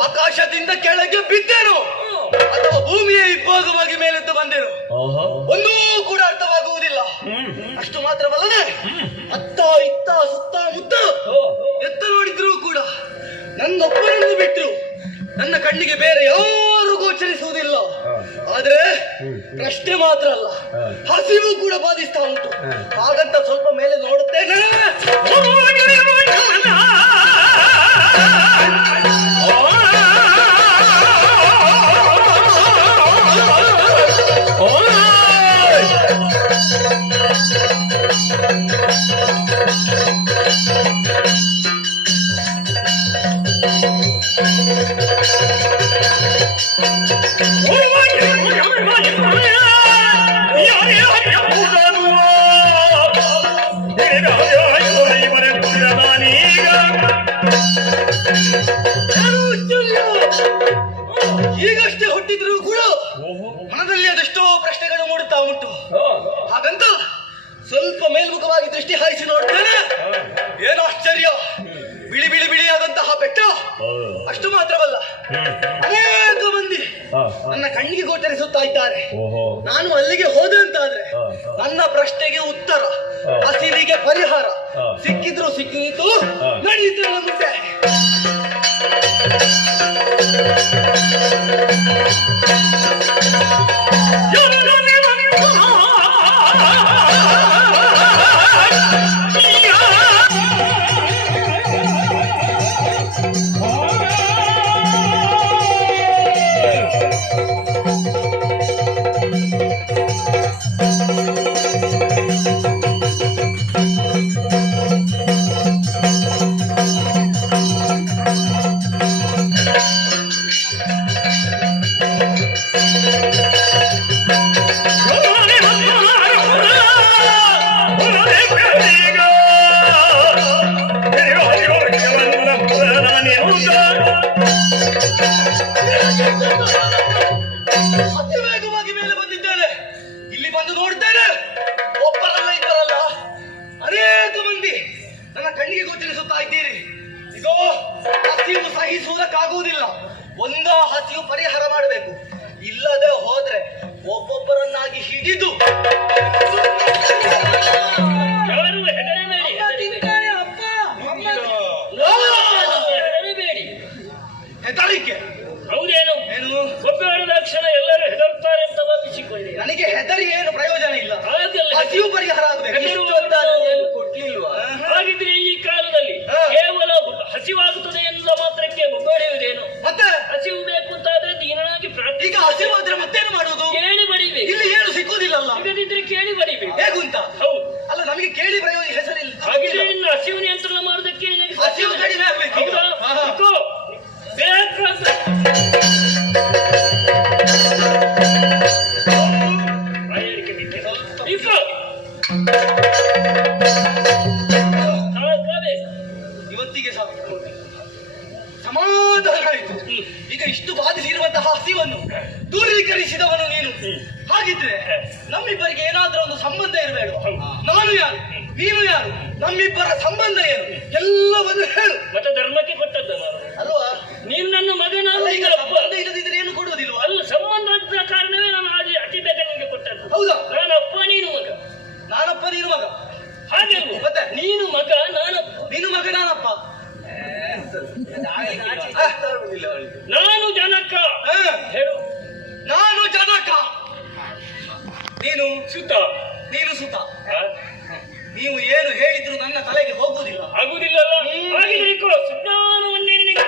ಆಕಾಶದಿಂದ ಕೆಳಗೆ ಬಿದ್ದೇನು ಅಥವಾ ಭೂಮಿಯ ಇಬ್ಬಾಗವಾಗಿ ಮೇಲೆದ್ದು ಬಂದೇನು ಒಂದೂ ಕೂಡ ಅರ್ಥವಾಗುವುದಿಲ್ಲ. ಅಷ್ಟು ಮಾತ್ರವಲ್ಲದೆ ಅತ್ತ ಇತ್ತ ಸುತ್ತ ಮುತ್ತ ಎತ್ತ ನೋಡಿದ್ರೂ ಕೂಡ ನನ್ನೊಬ್ಬರನ್ನು ಬಿಟ್ಟು ನನ್ನ ಕಣ್ಣಿಗೆ ಬೇರೆ ಯಾರು ಗೋಚರಿಸುವುದಿಲ್ಲ. ಆದ್ರೆ ಪ್ರಶ್ನೆ ಮಾತ್ರ ಅಲ್ಲ, ಹಸಿವು ಕೂಡ ಬಾಧಿಸ್ತಾ ಉಂಟು. ಹಾಗಂತ ಸ್ವಲ್ಪ ಮೇಲೆ ನೋಡುತ್ತೇನೆ. ಈಗಷ್ಟೇ ಹುಟ್ಟಿದ್ರು ಕೂಡ ಮನದಲ್ಲಿ ಅದೆಷ್ಟೋ ಪ್ರಶ್ನೆಗಳು ಮೂಡುತ್ತಾ ಉಂಟು. ಹಾಗಂತ ಸ್ವಲ್ಪ ಮೇಲ್ಮುಖವಾಗಿ ದೃಷ್ಟಿ ಹಾಯಿಸಿ ನೋಡ್ತೇನೆ. ಏನು ಆಶ್ಚರ್ಯ, ಬಿಳಿ ಬಿಳಿ ಬಿಳಿಯಾದಂತಹ ಬೆಟ್ಟ. ಅಷ್ಟು ಮಾತ್ರವಲ್ಲ, ಅನೇಕ ಮಂದಿ ನನ್ನ ಕಣ್ಣಿಗೆ ಗೋಚರಿಸುತ್ತಾ ಇದ್ದಾರೆ. ನಾನು ಅಲ್ಲಿಗೆ ಹೋದೆ ಅಂತಾದ್ರೆ ನನ್ನ ಪ್ರಶ್ನೆಗೆ ಉತ್ತರ, ಹಸಿವಿಗೆ ಪರಿಹಾರ ಸಿಕ್ಕಿದ್ರು ಸಿಕ್ಕಿತು, ನಡೆಯಿತು ಮುಂದೆ. ಅತಿ ವೇಗವಾಗಿ ಮೇಲೆ ಬಂದಿದ್ದೇನೆ. ಇಲ್ಲಿ ಬಂದು ನೋಡ್ತೇನೆ, ಒಬ್ಬರಲ್ಲ ಇಬ್ಬರಲ್ಲ ಅನೇಕ ಮಂದಿ ನನ್ನ ಕಣ್ಣಿಗೆ ಗೋಚರಿಸುತ್ತಾ ಇದ್ದೀರಿ. ಇದೋ ಹಸಿವು ಸಹಿಸುವುದಕ್ಕಾಗುವುದಿಲ್ಲ. ಒಂದ ಹಸಿವು ಪರಿಹಾರ ಮಾಡಬೇಕು. ಇಲ್ಲದೆ ಹೋದ್ರೆ ಒಬ್ಬೊಬ್ಬರನ್ನಾಗಿ ಹಿಡಿದು ಹೆದರಿಕೆ. ಹೌದೇನು? ಏನು ಒಬ್ಬ ಕ್ಷಣ ಎಲ್ಲರೂ ಹೆದರುತ್ತಾರೆ ಅಂತ ಭಾವಿಸಿಕೊಳ್ಳಿ. ನನಗೆ ಹೆದರಿ ಏನು ಪ್ರಯೋಜನ ಇಲ್ಲ. ಹಾಗಲ್ಲ, ಹಸಿವು ಪರಿಹಾರ ಆಗಬೇಕು. ಕೊಡ್ಲಿಲ್ವಾ? ಹಾಗಿದ್ರೆ ಈ ಕಾಲದಲ್ಲಿ ಕೇವಲ ಹಸಿವಾಗುತ್ತದೆ ಎನ್ನುವ ಮಾತ್ರಕ್ಕೆ ಮುಗ್ಗಡೆಯುವುದೇನು? ಮತ್ತೆ ಹಸಿವು ಬೇಕು ಅಂತಾದ್ರೆ ದೀನನಾಗಿ ಪ್ರಾರ್ಥನೆ. ಈಗ ಹಸಿವು ಆದ್ರೆ ಮತ್ತೇನು ಮಾಡುವುದು? ಕೇಳಿ ಬಡಿಬೇಕು. ಇಲ್ಲಿ ಏನು ಸಿಕ್ಕುವುದಿಲ್ಲಲ್ಲ. ಸಿಗದಿದ್ರೆ ಕೇಳಿ ಬಡಿಬೇಕು. ಹೇಗುಂತ? ಹೌದು. ಅಲ್ಲ, ನಮಗೆ ಕೇಳಿ ಪ್ರಯೋಜನ ಹೆಸರಿಲ್ಲ. ಹಾಗಿದ್ರೆ ಇನ್ನು ಹಸಿವು ನಿಯಂತ್ರಣ ಮಾಡುವುದಕ್ಕೆ ನಿನಗೆ ಹಸಿವು ಕಡಿಮೆ ಆಗ್ಬೇಕು. ಹೌದಾ? ಇಕ್ಕೋ. ಬೇಕಾದ ಬಾಯಾರಿಕೆ ಬಿಟ್ಟೆ. ಇಕ್ಕೋ. ಇವತ್ತಿಗೆ ಸಮಾಧಾನ ಆಯಿತು. ಈಗ ಇಷ್ಟು ಬಾಧಿಸಿರುವಂತಹ ಹಸಿವನ್ನು ದೂರೀಕರಿಸಿದವನು ನೀನು. ಹಾಗಿದ್ರೆ ನಮ್ಮಿಬ್ಬರಿಗೆ ಏನಾದ್ರೂ ಒಂದು ಸಂಬಂಧ ಇರಬೇಡ. ನಾನು ಯಾರು, ನೀನು ಯಾರು, ನಮ್ಮಿಬ್ಬರ ಸಂಬಂಧ ಏನು ಎಲ್ಲವನ್ನು ಹೇಳು. ಮತ್ತೆ ಧರ್ಮಕ್ಕೆ ಕೊಟ್ಟದ್ದು ನಾನು ಅಲ್ವಾ? ನೀನು ನನ್ನ ಮಗನ. ಈಗ ಸಂಬಂಧ ಇಲ್ಲದಿದ್ರೆ ಏನು ಕೊಡುವುದಿಲ್ವ? ಅಲ್ಲ, ಸಂಬಂಧ ಕಾರಣವೇ ನಾನು ಅತಿ ಬೇಗ ನಿಮಗೆ ಕೊಟ್ಟದ್ದು. ಹೌದಾ? ನಾನು ಅಪ್ಪ, ನೀನು ಮಗ. ನಾನಪ್ಪ, ನೀನು ಮಗ. ಹಾಗೆ ಮತ್ತೆ ನೀನು ಮಗ, ನಾನಪ್ಪ. ನೀನು ಮಗ, ನಾನಪ್ಪ. ನಾನು ಜನಕ. ಹೇಳು. ನಾನು ಜನಕ, ನೀನು ಸುತ. ನೀನು ಸುತ. ನೀವು ಏನು ಹೇಳಿದ್ರು ನನ್ನ ತಲೆಗೆ ಹೋಗುವುದಿಲ್ಲ. ಆಗುವುದಿಲ್ಲಲ್ಲ? ಹಾಗಿದ್ರೆ ಇಕ್ಕೋ, ಸುಜ್ಞಾನವನ್ನೇ ನಿನಗೆ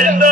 ಜಿಂದ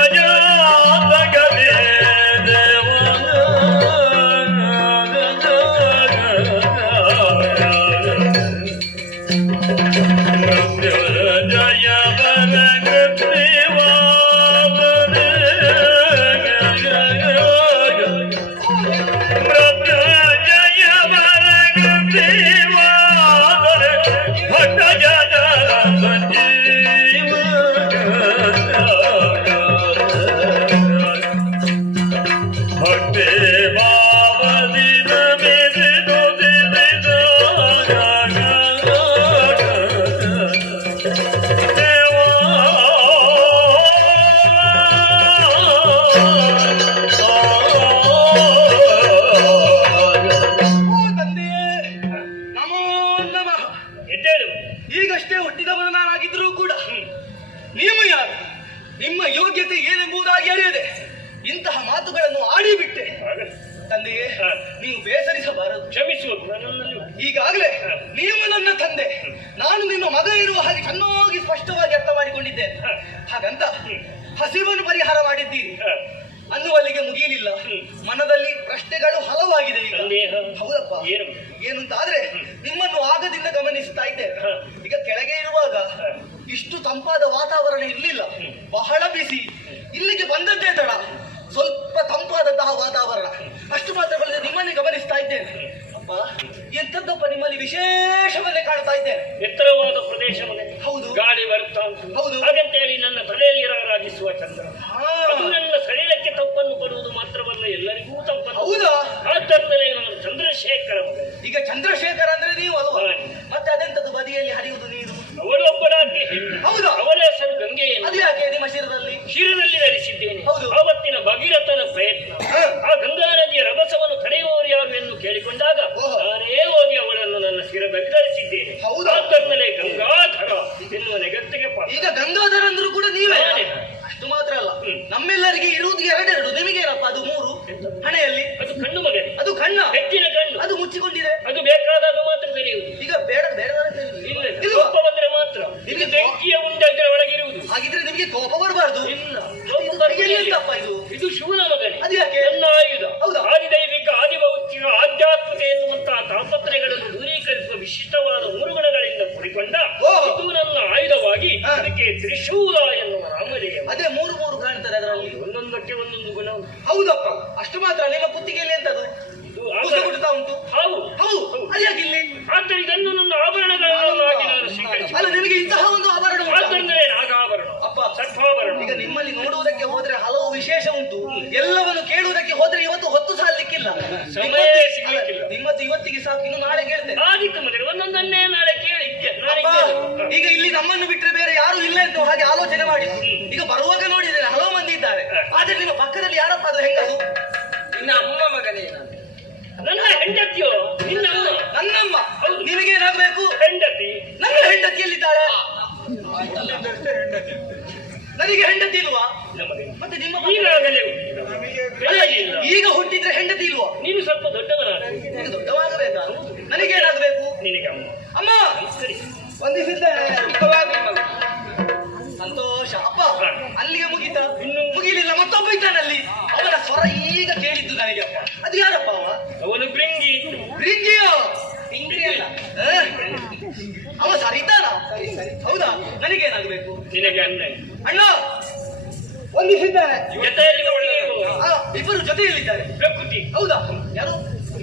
ಕ್ಷಮಿಸುವುದು ನನ್ನಲ್ಲಿ ಉಂಟು. ಈಗಾಗಲೇ ನೀವು ನನ್ನ ತಂದೆ, ನಾನು ನಿನ್ನ ಮಗ ಇರುವ ಹಾಗೆ ಚೆನ್ನಾಗಿ ಸ್ಪಷ್ಟವಾಗಿ ಅರ್ಥ ಮಾಡಿಕೊಂಡಿದ್ದೇನೆ. ಹಾಗಂತ ಹಸಿವನ್ನು ಪರಿಹಾರ ಮಾಡಿದ್ದೀರಿ ಅನ್ನುವಲ್ಲಿಗೆ ಮುಗಿಯಲಿಲ್ಲ. ಮನದಲ್ಲಿ ಪ್ರಶ್ನೆಗಳು ಹಲವಾಗಿದೆ ಈಗ. ಸಂದೇಹ? ಹೌದಪ್ಪ. ಏನು? ಏನು ಅಂತ ಆದ್ರೆ ನಿಮ್ಮನ್ನು ಆಗದಿಂದ ಗಮನಿಸ್ತಾ ಇದ್ದೇನೆ. ಈಗ ಕೆಳಗೆ ಇರುವಾಗ ಇಷ್ಟು ತಂಪಾದ ವಾತಾವರಣ ಇರ್ಲಿಲ್ಲ, ಬಹಳ ಬಿಸಿ. ಇಲ್ಲಿಗೆ ಬಂದದ್ದೇ ತಡ, ಸ್ವಲ್ಪ ತಂಪಾದಂತಹ ವಾತಾವರಣ. ಅಷ್ಟು ಮಾತ್ರವಲ್ಲದೆ ನಿಮ್ಮನ್ನೇ ಗಮನಿಸ್ತಾ ಇದ್ದೇನೆ. ಅಪ್ಪ, ಎಂತದ್ದಪ್ಪ ನಿಮ್ಮಲ್ಲಿ ವಿಶೇಷವನ್ನೇ ಕಾಣ್ತಾ ಇದ್ದೇನೆ. ಎತ್ತರವಾದ ಪ್ರದೇಶ ಮನೆ. ಹೌದು. ಗಾಳಿ ಬರುತ್ತಾ ಉಂಟು. ಹೌದು. ಹಾಗಂತೇಳಿ ನನ್ನ ತಲೆಯಲ್ಲಿ ರಾರಾಜಿಸುವ ಚಂದ್ರ. ಹಾ. ಅದು ನನ್ನ ಶರೀರಕ್ಕೆ ತಪ್ಪನ್ನು ಕೊಡುವುದು ಮಾತ್ರವಲ್ಲ, ಎಲ್ಲರಿಗೂ ತಪ್ಪನ್ನು. ಹೌದಾ? ಆದ್ದರಿಂದ ನಾನು ಚಂದ್ರಶೇಖರ ಮಗ. ಈಗ ಚಂದ್ರಶೇಖರ್ ಅಂದ್ರೆ ನೀವು ಅಲ್ವಾ? ಹಾ. ಮತ್ತೆ ಅದೆಂತದ್ದು ಬದಿಯಲ್ಲಿ ಹರಿಯುವುದು ನೀರು? ಅವಳೊಬ್ಬಳಾಗಿ ಹೆಣ್ಣು. ಹೌದಾ? ಅವಳ ಹೆಸರು ಗಂಗೆಯನ್ನು ಅದು ಯಾಕೆ ನಿಮ್ಮ ಶಿರದಲ್ಲಿ? ಶಿರದಲ್ಲಿ ಧರಿಸಿದ್ದೇನೆ. ಹೌದು. ಆವತ್ತಿನ ಭಗೀರಥನ ಪ್ರಯತ್ನ, ಹಾ. ಆ ಗಂಗಾ ನದಿಯ ರಭಸವನ್ನು ತಡೆಯುವವರು ಯಾರು ಎಂದು ಕೇಳಿಕೊಂಡಾಗ ಓಹೋ. ನಾನೇ ಹೋಗಿ ಅವಳನ್ನು ನನ್ನ ಶಿರದಲ್ಲಿ ಧರಿಸಿದ್ದೇನೆ. ಹೌದಾ? ಆದ್ದರಿಂದಲೇ ಗಂಗಾಧರ ಎನ್ನುವ ನೆಗತ್ತಿಗೆ ಪಾತ್ರ. ಈಗ ಗಂಗಾಧರ ಅಂದ್ರೂ ಕೂಡ ನೀವೇ? ನಾನೇ. ಅಷ್ಟು ಮಾತ್ರ ಅಲ್ಲ, ನಮ್ಮೆಲ್ಲರಿಗೆ ಇರುವುದು ಎರಡೆರಡು. ನಿಮಗೇನಪ್ಪ ಅದು ಮೂರು ಹಣೆಯಲ್ಲಿ? ಅದು ಕಣ್ಣು ಮಗನೇ. ಅದು ಕಣ್ಣ? ಹೆಚ್ಚಿನ ಕಣ್ಣು. ಅದು ಮುಚ್ಚಿಕೊಂಡಿದೆ. ಅದು ಬೇಕಾದಾಗ ಮಾತ್ರ ತೆರೆಯುವುದು. ಈಗ ಬೇಡ ಬೇಡ ಇಲ್ಲ, ಇಲ್ವಾ? ಕೋಪ ಬಂದ್ರೆ ಮಾತ್ರ. ಇದು ಬೆಂಕಿಯ ಉಂಡೆ ಅದರ ಒಳಗಿರುವುದು. ಹಾಗಿದ್ರೆ ನಿಮಗೆ ಕೋಪ ಬರಬಾರ್ದು. ಇಲ್ಲ, ಕೋಪ ಬರುವುದಿಲ್ಲ. ಎಂತಪ್ಪ ಇದು? ಇದು ಶಿವನ ಮಗನೇ. ಅದು ಯಾಕೆ? ನನ್ನ ಆಯುಧ. ಹೌದಾ? ಆದಿದೈವಿಕ ಆದಿಭೌತಿಕ ಆಧ್ಯಾತ್ಮಿಕ ಎನ್ನುವಂತಹ ತಾಪತ್ರಯಗಳನ್ನು ದೂರೀಕರಿಸುವ ವಿಶಿಷ್ಟವಾದ ಮೂರು ಗುಣಗಳಿಂದ ಕೂಡಿಕೊಂಡ ಓಹೋ. ಇದು ನನ್ನ ಆಯುಧವಾಗಿ ಹಾ. ಅದಕ್ಕೆ ತ್ರಿಶೂಲ ಎನ್ನುವ ನಾಮಧೇಯ. ಅದೇ ಮೂರು ಮೂರು ಕಾಣ್ತದೆ ಅದರಲ್ಲಿ. ಒಂದೊಂದಕ್ಕೆ ಒಂದೊಂದು ಗುಣ ಉಂಟು. ಹೌದಪ್ಪ. ಅಷ್ಟು ಮಾತ್ರ ನಿಮ್ಮ ಕುತ್ತಿಗೆಯಲ್ಲಿ ಎಂತದು? ಇದು ಕುಸು ಕುಟ್ತಾ ಉಂಟು. ಹಾವು. ಹೌದು. ಅದು ಯಾಕೆ ಇಲ್ಲಿ? ಆದ್ದರಿಂದ ಇದನ್ನು ನನ್ನ ಆಭರಣಗಳನ್ನಾಗಿ ನಾನು ಸ್ವೀಕರಿಸಿ. ಅಲ್ಲ, ನಿಮಗೆ ಇಂತಹ ಒಂದು ಆಭರಣ ಉಂಟಾ? ಆದ್ದರಿಂದಲೇ ನಾಗಾಭರಣ, ಅಪ್ಪ, ಸರ್ಪಾಭರಣ. ಈಗ ನಿಮ್ಮಲ್ಲಿ ನೋಡುವುದಕ್ಕೆ ಹೋದ್ರೆ ಹಲವು ವಿಶೇಷ ಉಂಟು. ಎಲ್ಲವನ್ನು ಕೇಳುವುದಕ್ಕೆ ಹೋದ್ರೆ ಇವತ್ತು ಹೊತ್ತು ಸಾಲಿಕ್ಕಿಲ್ಲ. ಸಮಯ ಸಿಗ್ಲಿಕ್ಕಿಲ್ಲ. ನಿಮ್ಮದು ಇವತ್ತಿಗೆ ಸಾಕು, ಇನ್ನು ನಾಳೆ ಕೇಳ್ತೇನೆ. ಆದಿತ್ಯ ಮದುವೆ ಒಂದೊಂದನ್ನೇ ನಾಳೆ ಕೇಳಿ ನಾಳೆ ಅಪ್ಪ, ಕೇಳು. ಈಗ ಇಲ್ಲಿ ನಮ್ಮನ್ನು ಬಿಟ್ಟರೆ ಬೇರೆ ಯಾರು ಇಲ್ಲ ಅಂತ ಹಾಗೆ ಆಲೋಚನೆ ಮಾಡಿದ್ದು. ಈಗ ಬರುವಾಗ ನೋಡಿದ್ದೇನೆ ಹಲವು ಮಂದಿ ಇದ್ದಾರೆ. ಆದ್ರೆ ನಿಮ್ಮ ಪಕ್ಕದಲ್ಲಿ ಯಾರಪ್ಪ? ಅದು ಹೆಂಗದು? ನಿನ್ನ ಅಮ್ಮ ಮಗನೇ ನಾನು. ನನ್ನ ಹೆಂಡತಿಯೋ? ನಿನ್ನ ಅಮ್ಮ? ನನ್ನಮ್ಮ. ಹೌದು. ನಿಮಗೇನಾಗಬೇಕು? ಹೆಂಡತಿ. ನನ್ನ ಹೆಂಡತಿಯಲ್ಲಿದ್ದಾಳೆ. ನನಗೆ ಹೆಂಡತಿ ಇಲ್ವಾ? ನಮ್ಮದೇ. ಮತ್ತೆ ನಿಮ್ಮ ಈಗಾಗಲೇ ಅಲ್ಲ, ಈಗ ಹುಟ್ಟಿದ್ರೆ ಹೆಂಡತಿ ಇಲ್ವಾ? ನೀನು ಸ್ವಲ್ಪ ದೊಡ್ಡವನಾದ. ಈಗ ದೊಡ್ಡವಾಗಬೇಕಾ? ನನಗೇನಾಗಬೇಕು? ನಿನಗೆ ಅಮ್ಮ. ಅಮ್ಮ, ಸರಿ. ವಂದಿಸಿದ್ದೇನೆ. ಸಂತೋಷ. ಅಪ್ಪ, ಅಲ್ಲಿಗೆ ಮುಗಿತಾ? ಇನ್ನು ಮುಗಿಲಿಲ್ಲ. ಮತ್ತೊಬ್ಬ ಇದ್ದಾನಲ್ಲಿ. ಅವನ ಸ್ವರ ಈಗ ಕೇಳಿದ್ದು ನನಗೆ. ಅಪ್ಪ, ಅದು ಯಾರಪ್ಪ ಅವ? ಅವನು ಭೃಂಗಿ. ರಿಂಗಿಯೋ? ಇಂದ್ರಿ ಅಲ್ಲ. ಅವ ಸರಿತಾನ? ಹೌದಾ? ನನಗೇನಾಗಬೇಕು? ನಿನಗೆ ಅಣ್ಣ. ಅಣ್ಣ, ವಂದಿಸಿದ್ದೇನೆ. ಜೊತೆಯಲ್ಲಿ ಒಳಗೆ ಹೋಗುವ. ಇಬ್ಬರು ಜೊತೆಯಲ್ಲಿದ್ದಾರೆ. ಪ್ರಕೃತಿ. ಹೌದಾ? ಯಾರು?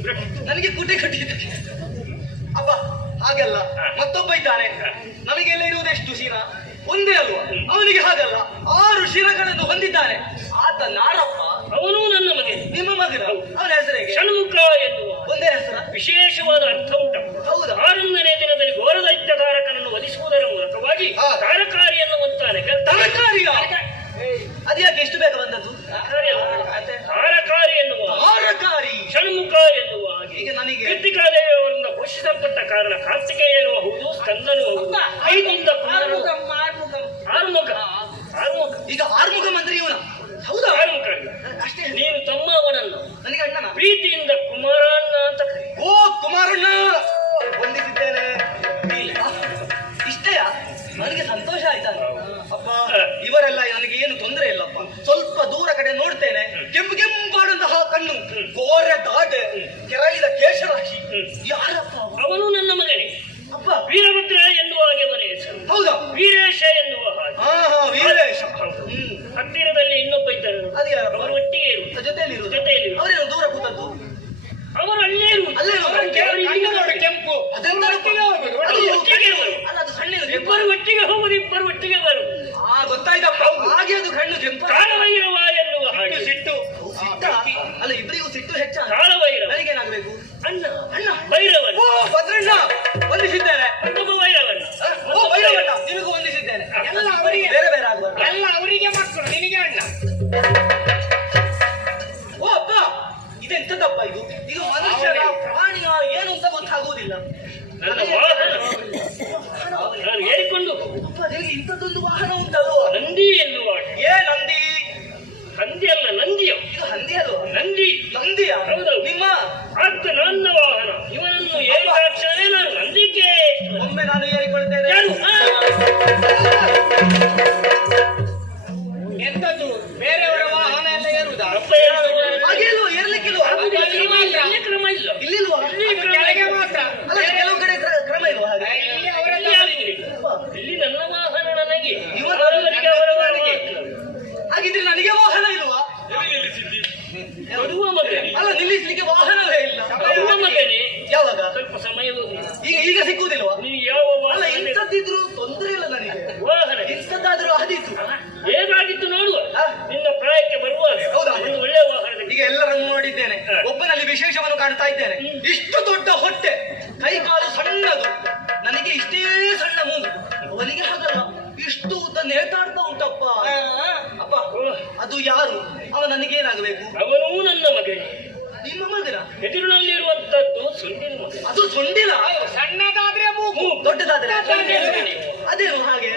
ಪ್ರಕೃತಿ. ನನಗೆ ಕುಟಿ ಕಟ್ಟಿದ್ದಾರೆ. ಅಪ್ಪ, ಹಾಗಲ್ಲ, ಮತ್ತೊಬ್ಬ ಇದ್ದಾನೆ. ನಮಗೆಲ್ಲ ಇರುವುದೆಷ್ಟು ಶಿರ? ಒಂದೇ ಅಲ್ವಾ? ಅವನಿಗೆ ಹಾಗಲ್ಲ, 6 ಶಿರಗಳನ್ನು ಹೊಂದಿದ್ದಾನೆ. ಆತ ನಾರಪ್ಪ. ಅವನು ನನ್ನ ಮಗ. ನಿಮ್ಮ ಮಗನ? ಅವನ ಹೆಸರಿಗೆ ಷಣ್ಮುಖ ಎನ್ನುವ ಒಂದೇ ಹೆಸರ? ವಿಶೇಷವಾದ ಅರ್ಥ ಉಂಟು. ಹೌದಾ? 6ನೇ ದಿನದಲ್ಲಿ ಘೋರದೈತ್ಯ ತಾರಕನನ್ನು ವಧಿಸುವುದರ ಮೂಲಕವಾಗಿ ತಾರಕಾರಿ ಎನ್ನುವಂತಾನೆ. ತರಕಾರಿಯ? ಅದ್ಯಾಕೆ ಎಷ್ಟು ಬೇಗ ಬಂದದ್ದು? ತಾರಕಾರಿ ಎನ್ನುವ ತಾರಕಾರಿ, ಷಣ್ಮುಖ ಎನ್ನುವ ಹಾಗೆ ಈಗ ನನಗೆ ಕೃತಿಕಾದೇವಿಯವರಿಂದ ಪೋಷಿಸಲ್ಪಟ್ಟ ಕಾರಣ ಕಾರ್ತಿಕೇಯನು ಹೌದು, ಸ್ಕಂದನೂ ಹೌದು. 5ರಿಂದ ಆರುಮುಖ. ಆರುಮುಖ. ಈಗ ಆರ್ಮುಖ ಮಂತ್ರಿ ಇವನ? ಹೌದಾ? ಆರುಮುಖ. ಅಷ್ಟೇ. ನೀನು ತಮ್ಮ ಅವನನ್ನು ನನಗೆ ಅಣ್ಣನ? ಪ್ರೀತಿಯಿಂದ ಕುಮಾರಣ್ಣ ಅಂತ ಕರಿ. ಓ ಕುಮಾರಣ್ಣ, ವಂದಿಸಿದ್ದೇನೆ. ಇಷ್ಟೇಯಾ? ನನಗೆ ಸಂತೋಷ ಆಯ್ತಾ? ಅಪ್ಪ, ಇವರೆಲ್ಲ ನನಗೆ ಏನು ತೊಂದರೆ ಇಲ್ಲಪ್ಪ. ಸ್ವಲ್ಪ ದೂರ ಕಡೆ ನೋಡ್ತೇನೆ, ಕೆಂಪು ಕೆಂಪಾದಂತಹ ಕಣ್ಣು, ಗೋರೆ ದಾಟೆ, ಕೆರಳಿದ ಕೇಶರಾಶಿ. ಯಾರಪ್ಪ ಅವ? ಅವನು ನನ್ನ ಮಗನೇ. ಅಪ್ಪ, ವೀರಭದ್ರ ಎನ್ನುವ ಹಾಗೆ ಅವನ ಹೆಸರು. ಹೌದಾ? ವೀರೇಶ ಎನ್ನುವ ಹಾಗೆ. ಹಾ ಹಾ, ವೀರೇಶ. ಹತ್ತಿರದಲ್ಲಿ ಇನ್ನೊಬ್ಬ ಇದ್ದಾರೆ. ಅದು ಯಾರಪ್ಪ? ಅವರು ಒಟ್ಟಿಗೆ ಇರುವುದು. ಜೊತೆಯಲ್ಲಿ ಇರುವುದು? ಜೊತೆಯಲ್ಲಿ. ಅವರೇನು ದೂರ ಕೂತದ್ದು? ಅವರು ಅಲ್ಲೇ ಇರುವುದು. ಅಲ್ಲೇ ಇರುವುದು? ಅವರು ಇಲ್ಲಿಗೆ ನೋಡಿ ಕೆಂಪು. ಅದೆಂತಪ್ಪ? ಅದು ಒಟ್ಟಿಗೆ ಇರುವರು. ಅಲ್ಲ, ಅದು ಸಣ್ಣ ಕೆಂಪು. ಇಬ್ಬರು ಒಟ್ಟಿಗೆ ಹೋಗುದು, ಇಬ್ಬರು ಒಟ್ಟಿಗೆ ಬರುವುದು. ಗೊತ್ತಾಯ್ತಪ್ಪ. ಹಾಗೆ ಅದು ಕಣ್ಣು ಕೆಂಪು. ಕಾಲವೈರವ ಎನ್ನುವ ಹಾಗೆ. ಸಿಟ್ಟು. ಸಿಟ್ಟ? ಅಲ್ಲ, ಇಬ್ಬರಿಗೂ ಸಿಟ್ಟು ಹೆಚ್ಚ? ಕಾಲವೈರವ. ನನಗೇನಾಗಬೇಕು? ಅಣ್ಣ. ಅಣ್ಣ. ಭೈರವನ. ಓ ಭದ್ರಣ್ಣ, ವಂದಿಸಿದ್ದೇನೆ. ಮತ್ತೊಬ್ಬ ಭೈರವನ. ಓ ಭೈರವಣ್ಣ, ನಿನಗೂ ವಂದಿಸಿದ್ದೇನೆ. ಎಲ್ಲ ಅವರಿಗೆ. ಬೇರೆ ಬೇರೆ ಆಗ್ಬಾರ್ದು. ಎಲ್ಲ ಅವರಿಗೆ ಮಕ್ಕಳು, ನಿನಗೆ ಅಣ್ಣ. ಓ ಅಪ್ಪ, ಇದೆಂತದಪ್ಪ ಇದು? ಇದು ಮನುಷ್ಯನ ಪ್ರಾಣಿಯ ಏನು ಅಂತ ಗೊತ್ತಾಗುವುದಿಲ್ಲ. ನನ್ನ ವಾಹನ. ನಾನು ಹೇಳಿಕೊಂಡು ಅಪ್ಪ, ನಿನಗೆ ಇಂಥದ್ದೊಂದು ವಾಹನ ಉಂಟಲ್ವ? ನಂದಿ ಎನ್ನುವ ಹಾಗೆ. ನಂದಿ? ಹಂದಿ ಅಲ್ಲ, ನಂದಿಯ. ಇದು ಹಂದಿ ಅಲ್ವ? ನಂದಿ. ನಂದಿಯ? ಹೌದೌದು. ನಿಮ್ಮ ಆತ ನನ್ನ ವಾಹನ. ಎಂತದ್ದು ಬೇರೆಯವರ ವಾಹನ ಎಲ್ಲ ಏರುವುದಾ? ಹಾಗೆ ಇಲ್ವಾ ಏರ್ಲಿಕ್ಕಿಲ್ವಾ ಇಲ್ಲಿ ಮಾತ್ರ. ಇಲ್ಲಿ ಕ್ರಮ ಇಲ್ಲ. ಇಲ್ಲಿಲ್ವಾ ಅದು ಕೆಳಗೆ ಮಾತ್ರ. ಅಲ್ಲ ಕೆಲವು ಕಡೆ ಕ್ರಮ ಇಲ್ವಾ ಹಾಗೆ ಇಲ್ಲಿ ಅವರೆಲ್ಲ ಇಲ್ಲಿ ಯಾರಿಗಿದೆ? ಇಲ್ಲಿ ನನ್ನ ವಾಹನ ನನಗೆ, ಇವರ ಅವರವರಿಗೆ ಅವರ ವಾಹನ. ಹಾಗಿದ್ರೆ ನನಗೆ ವಾಹನ ಇಲ್ವಾ ಕೊಡುವ ಮಗನೇ, ಅಲ್ಲ ನಿಲ್ಲಿಸ್ಲಿಕ್ಕೆ ವಾಹನವೇ ಇಲ್ಲ ಕೊಡುವ ಮಗನೇ, ಯಾವಾಗ ಸ್ವಲ್ಪ ಸಮಯ ಹೋಗಿ ಈಗ ಸಿಕ್ಕುವುದಿಲ್ವಾ ನೀನು ಯಾವ ಅಲ್ಲ ವಾಹನ ಇಂಥದ್ದಿದ್ರು ತೊಂದ್ರೆ ಇಲ್ಲ ನನಗೆ ವಾಹನ ಇಂಥದ್ದಾದ್ರೂ ಆದೀತು ಹೇಗಾಗಿತ್ತು ನೋಡುವ. ಹಾ? ನಿನ್ನ ಪ್ರಾಯಕ್ಕೆ ಬರುವಾಗ ಹೌದಾ? ಒಂದು ಒಳ್ಳೆ ವಾಹನ ಈಗ ಎಲ್ಲರನ್ನು ನೋಡಿದ್ದೇನೆ ಹಾ. ಒಬ್ಬನಲ್ಲಿ ವಿಶೇಷವನ್ನು ಕಾಣ್ತಾ ಇದ್ದೇನೆ ಇಷ್ಟು ದೊಡ್ಡ ಹೊಟ್ಟೆ ಕೈ ಕಾಲು ಸಣ್ಣದು ನನಗೆ ಇಷ್ಟೇ ಸಣ್ಣ ಮೂಗು ಅವನಿಗೆ ಹಾಗಲ್ಲ ಇಷ್ಟು ಉದ್ದ ನೇತಾಡ್ತಾ ಉಂಟಪ್ಪ ಅಪ್ಪ ಅದು ಯಾರು ಅವ ನನಗೇನಾಗಬೇಕು ಅವನೂ ನನ್ನ ಮಗನೇ. ನಿಮ್ಮ ಮಗನ ಎದುರಿನಲ್ಲಿರುವಂತದ್ದು ಸೊಂಡಿನ ಮಗ. ಅದು ಸೊಂಡಿಲ ಸಣ್ಣದಾದ್ರೆ ಮೂಗು, ದೊಡ್ಡದಾದ್ರೆ ದೊಡ್ಡದಾದ್ರೆ ಅದೇನು ಹಾಗೆ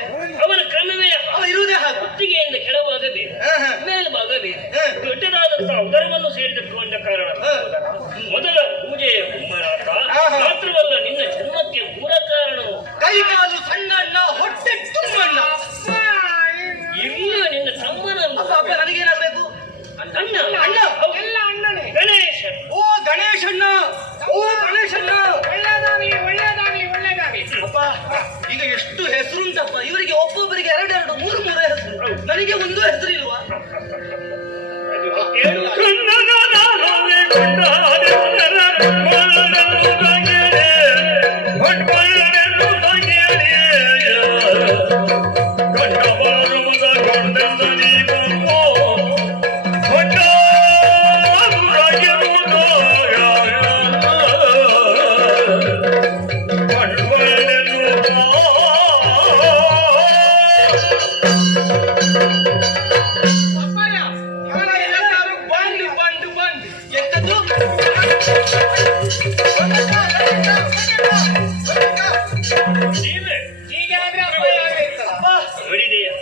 ಅವನ ಕ್ರಮವೇ ಅವ ಇರುವುದೇ ಹಾಗೆ ಕುತ್ತಿಗೆಯಿಂದ ಕೆಳಭಾಗ ಬೇರೆ, ಹಾ, ಹಾ. ಮೇಲ್ಭಾಗ ಬೇರೆ. ಹಾ. ದೊಡ್ಡದಾದಂತಹ ಉದರವನ್ನು ಸೇರಿಸಿಕೊಂಡ ಕಾರಣ ಹಾ. ಮೊದಲ ಪೂಜೆಯ ಕುಂಭನಾಥ ಹಾ, ಹಾ. ಮಾತ್ರವಲ್ಲ ನಿನ್ನ ಜನ್ಮಕ್ಕೆ ಮೂಲ ಕಾರಣವು ಕೈ ಕಾಲು ಸಣ್ಣಣ್ಣ ಹೊಟ್ಟೆ ತುಂಬಣ್ಣ ಇಲ್ಲಿಯ ನಿನ್ನ ತಮ್ಮನನ್ನು ಅಪ್ಪ ಅಪ್ಪ ನನಗೇನಾಗಬೇಕು ಅಣ್ಣ ಅಣ್ಣ. ಹೌದು. ಎಲ್ಲ ಅಣ್ಣನೇ. ಗಣೇಶ ಓ ಗಣೇಶಣ್ಣ ಓ ಗಣೇಶಣ್ಣ ಒಳ್ಳೆದಾಗ್ಲಿ ಒಳ್ಳೆದಾಗ್ಲಿ ಒಳ್ಳೆದಾಗ್ಲಿ. ಅಪ್ಪ ಈಗ ಎಷ್ಟು ಹೆಸರುಂಟಪ್ಪ ಇವರಿಗೆ ಒಬ್ಬೊಬ್ಬರಿಗೆ ಎರಡೆರಡು ಮೂರು ಮೂರು ಹೆಸರು ನನಗೆ ಒಂದು ಹೆಸರು ಇಲ್ವಾ ಅದು ಹೇಳುವ ಅಪ್ಪಯ್ಯ, ಇವರ ಎಲ್ಲರೂ ಬಂದು ಬಂದು ಬಂದು ಎಂತದ್ದು ನೀವೇ ಹೀಗೆ ಆದ್ರೆ ಅಪ್ಪಯ್ಯ ಇರ್ತದ. ಅಪ್ಪ ನೋಡಿದೆಯಾ?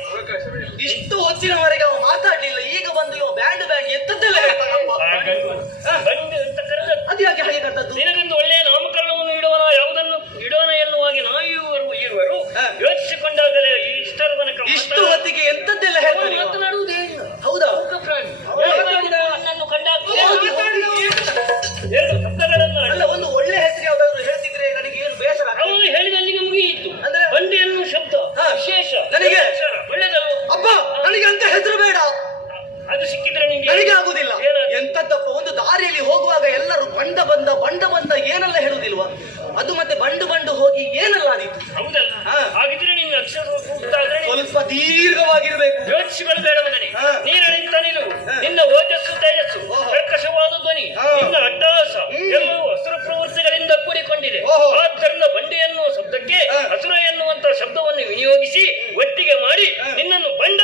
ಇಷ್ಟು ಹೊತ್ತಿನವರೆಗೆ ಅವ ಮಾತಾಡ್ಲಿಲ್ಲ ಈಗ ಬಂದು ಇವ ಬ್ಯಾಂಡ್ ಬ್ಯಾಂಡ್ ಎಂತದ್ದೆಲ್ಲ ಹೇಳ್ತಾನಪ್ಪ ಬಂದು ಅಂತ ಕರೆದದ್ದು. ಅದು ಯಾಕೆ ಹಾಗೆ ಕರ್ತದ್ದು ನಿನಗೊಂದು ಒಳ್ಳೆಯ ನಾಮಕರಣವನ್ನು ಇಡುವನ ಯಾವುದನ್ನು ಇಡುವನ ಎನ್ನುವಾಗೆ ಇರುವರು ಹಾ. ಯೋಚಿಸಿಕೊಂಡಾಗಲೇ ಇಷ್ಟರ ತನಕ ಇಷ್ಟು ಹೊತ್ತಿಗೆ ಎಂತದ್ದೆಲ್ಲ ಹೇಳ್ತಾನೆ ಇವ? ಮಾತನಾಡುವುದೇ ಇಲ್ಲ. ಹೌದಾ ಮೂಕ ಪ್ರಾಣಿ. ಹೌದು. ನನ್ನನ್ನು ಕಂಡಾಗ ಹೋಗಿ, ಹೋಗಿ. ಎರಡು ಶಬ್ದಗಳನ್ನು ಅಲ್ಲ ಒಂದು ಒಳ್ಳೆ ಹೆಸರು ಯಾವ್ದಾದ್ರು ಹೇಳ್ತಿದ್ರೆ ನನಗೆ ಏನು ಬೇಸರ ಆಗ್ತದೆ. ಅವನು ಹೇಳಿದಲ್ಲಿಗೆ ಮುಗಿಯಿತು. ಅಂದ್ರೆ? ಬಂಡಿ ಎನ್ನುವ ಶಬ್ದ ಹಾ. ವಿಶೇಷ ನನಗೆ? ಒಳ್ಳೆದಲ್ಲ. ಅಪ್ಪ ನನಗೆ ಅಂತ ಹೆಸರು ಬೇಡ ಅದು ಸಿಕ್ಕಿದ್ರೆ ನಿಂಗೆ ನನಗೆ ಆಗುದಿಲ್ಲ ಏನಾದ್ರು? ಎಂತದ್ದಪ್ಪ ಒಂದು ದಾರಿಯಲ್ಲಿ ಹೋಗುವಾಗ ಎಲ್ಲರೂ ಬಂಡ ಬಂದ ಏನೆಲ್ಲ ಹೇಳುದಿಲ್ವಾ ಅದು ಮತ್ತೆ ಬಂಡು ಹೋಗಿ ಏನೆಲ್ಲ ಆದೀತು ಹೌದಲ್ಲ? ಹಾ. ಹಾಗಿದ್ರೆ ನಿನ್ನ ಅಕ್ಷರ ಗೊತ್ತಾದ್ರೆ ಸ್ವಲ್ಪ ದೀರ್ಘವಾಗಿರ್ಬೇಕು ಯೋಚಿಸಿಗಳು ಬೇಡ ಮಗನೇ. ಹಾ. ನೀನಿಂತ ನಿಲುವು, ಹಾ. ನಿನ್ನ ಓಜಸ್ಸು ತೇಜಸ್ಸು, ಓಹೋ. ಕರ್ಕಶವಾದ ಧ್ವನಿ, ಹಾ. ನಿನ್ನ ಅಟ್ಟಹಾಸ ಹ್ಮ್. ಎಲ್ಲವೂ ಅಸುರ ಪ್ರವೃತ್ತಿಗಳಿಂದ ಕೂಡಿಕೊಂಡಿದೆ. ಓಹೋ. ಆದ್ದರಿಂದ ಬಂಡಿ ಎನ್ನುವ ಶಬ್ದಕ್ಕೆ ಹಾ. ಅಸುರ ಎನ್ನುವಂತ ಶಬ್ದವನ್ನು ವಿನಿಯೋಗಿಸಿ ಒಟ್ಟಿಗೆ ಮಾಡಿ ಹಾ. ನಿನ್ನನ್ನು ಬಂಡ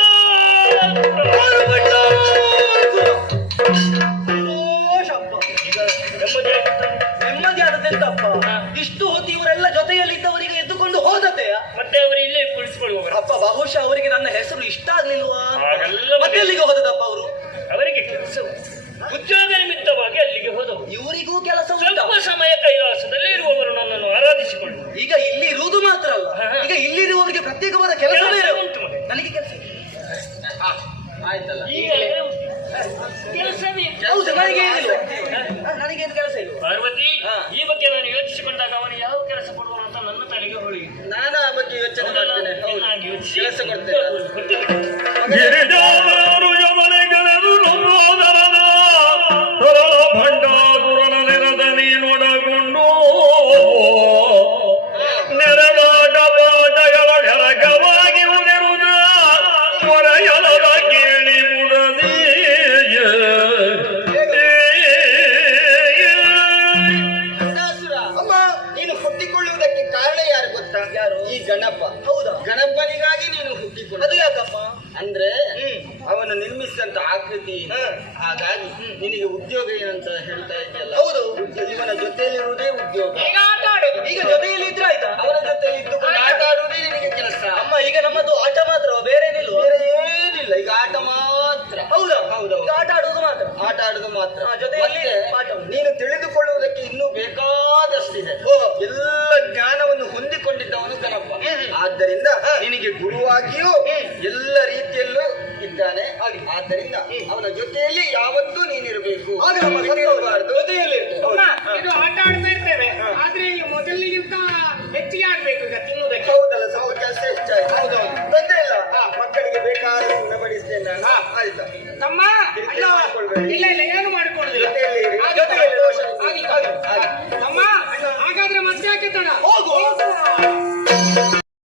ಸಂತೋಷಪ್ಪ ಈಗ ನೆಮ್ಮದಿ ಆಗುತ್ತಾ? ನೆಮ್ಮದಿ ಆದದ್ದೆಂತಪ್ಪ ಹಾ. ಇಷ್ಟು ಹೊತ್ತು ಇವರೆಲ್ಲ ಜೊತೆಯಲ್ಲಿ ಇದ್ದವರಿಗೆ ಎದ್ದುಕೊಂಡು ಹೋದತೆಯ ಮತ್ತೆ ಅವರು ಇಲ್ಲೇ ಕುಳಿತುಕೊಳ್ಳುವವರು. ಅಪ್ಪ ಬಹುಶಃ ಅವರಿಗೆ ನನ್ನ ಹೆಸರು ಇಷ್ಟ ಆಗ್ಲಿಲ್ವಾ ಹಾಗೆಲ್ಲ ಮತ್ತೆ ಎಲ್ಲಿಗೆ ಹೋದದಪ್ಪ ಅವರು ಅವರಿಗೆ ಕೆಲಸವು ಉದ್ಯೋಗ ನಿಮಿತ್ತವಾಗಿ ಅಲ್ಲಿಗೆ ಹೋದವು. ಇವರಿಗೂ ಕೆಲಸ ಉಂಟ ಸ್ವಲ್ಪ ಸಮಯ ಕೈಲಾಸದಲ್ಲಿ ಇರುವವರು ನನ್ನನ್ನು ಆರಾಧಿಸಿಕೊಂಡು ಈಗ ಇಲ್ಲಿ ಇರುವುದು ಮಾತ್ರ ಅಲ್ಲ ಹಾ. ಈಗ ಇಲ್ಲಿರುವವರಿಗೆ ಪ್ರತ್ಯೇಕವಾದ ಕೆಲಸ ಬೇರೆ ಕೆಲಸ ಉಂಟು ಮಗ. ನನಗೆ ಕೆಲಸ ಆಯ್ತಲ್ಲ ಈಗ ಕೆಲಸವೇ ಹೌದು ನನಗೆ ಏನಿಲ್ಲ ನನಗೇನು ಕೆಲಸ ಇಲ್ಲ ಪಾರ್ವತಿ, ಹಾ. ಈ ಬಗ್ಗೆ ನಾನು ಯೋಚಿಸಿಕೊಂಡಾಗ ಅವನು ಯಾವ ಕೆಲಸ ಕೊಡುವ ಅಂತ ನನ್ನ ತಲೆಗೆ ಹೊಳಿ ನಾನು ಆ ಬಗ್ಗೆ ಯೋಚನೆ ಮಾಡ್ತೇನೆ ಹೌದು. ಕೆಲಸ ಕೊಡ್ತೇನೆ ಗಿರಿಜಾರು ಯಮನೆಗರೆದು ನಂಬೋದರದ ತರಳ ಭಂಡಾಸುರನ ನೆರದ ನೀನೊಡಗೊಂಡು ನೆರವಾಟ ಬಾಟಗಳ ಢರಕವಾಗಿ ಉಳಿರುವುದ ಮೊರೆಯಲದ ಕೇಳಿ ಮುದದೀಯ ಗಂಡಾಸುರ, ಅಮ್ಮ ನೀನು ಹುಟ್ಟಿಕೊಳ್ಳುವುದಕ್ಕೆ ಕಾರಣ ಯಾರು ಗೊತ್ತಾ ಯಾರು ಈ ಗಣಪ ಹೌದಾ ಗಣಪನಿಗಾಗಿ ನೀನು ಹುಟ್ಟಿಕೊಳ್ಳ ಅದು ಯಾಕಪ್ಪ ಅಂದ್ರೆ ಅವನು ನಿರ್ಮಿಸಿದಂತ ಆಕೃತಿ ಹಾಗಾಗಿ ನಿನಗೆ ಉದ್ಯೋಗ ಏನಂತ ಹೇಳ್ತಾ ಇದೆಯಲ್ಲ ಹೌದು ಇವನ ಜೊತೆಯಲ್ಲಿರುವುದೇ ಉದ್ಯೋಗ ಈಗ ಆಟ ಆಡೋದು. ಈಗ ಜೊತೆಯಲ್ಲಿ ಇದ್ರೆ ಆಯ್ತಾ ಅವರ ಜೊತೆಯಲ್ಲಿ ಇದ್ದುಕೊಂಡು ಆಟ ಆಡುವುದೇ ನಿನಗೆ ಕೆಲಸ ಅಮ್ಮ ಈಗ ನಮ್ಮದು ಆಟ ಮಾತ್ರ ಬೇರೆ ಬೇರೆ ಏನಿಲ್ಲ ಈಗ ಆಟ ಮಾತ್ರ ಹೌದಾ ಹೌದು ಆಟ ಆಡುವುದು ಮಾತ್ರ ಆಟ ಆಡುವುದು ಮಾತ್ರ ಜೊತೆಯಲ್ಲಿ ಪಾಠ ನೀನು ತಿಳಿದುಕೊಳ್ಳುವುದಕ್ಕೆ ಇನ್ನೂ ಬೇಕಾದಷ್ಟಿದೆ ಎಲ್ಲ ಜ್ಞಾನವನ್ನು ಹೊಂದಿಕೊಂಡಿದ್ದವನು ಗಣಪ ಆದ್ದರಿಂದ ನಿನಗೆ ಆರ್ಥಿಕವಾಗಿಯೂ ಎಲ್ಲ ರೀತಿಯಲ್ಲೂ ಇದ್ದಾನೆ. ಆದ್ದರಿಂದ ಅವನ ಜೊತೆಯಲ್ಲಿ ಯಾವತ್ತೂ ನೀನಿರಬೇಕು. ಬಿಟ್ಟಿರಬಾರ್ದು. ಅಮ್ಮ, ಇದು ಆಟ ಆಡ್ತಾ ಇರ್ತೇವೆ ಆದ್ರೆ ಈ ಮೊದಲಿಗಿಂತ ಹೆಚ್ಚಿಗೆ ಆಗ್ಬೇಕು ಈಗ ತಿನ್ನುವುದಕ್ಕೆ. ಹೌದಲ್ಲ, ಸ್ವಲ್ಪ ಕೆಲಸ ಹೆಚ್ಚಾಯ್ತು. ತೊಂದ್ರೆ ಇಲ್ಲ, ಮಕ್ಕಳಿಗೆ ಬೇಕಾದ ಬಡಿಸ್ತೇನೆ ನಾನು. ಆಯ್ತಾ ತಮ್ಮ ಕಿರಿಕಿರಿ ಮಾಡ್ಕೊಳ್ಬೇಡಿ. ಇಲ್ಲ ಇಲ್ಲ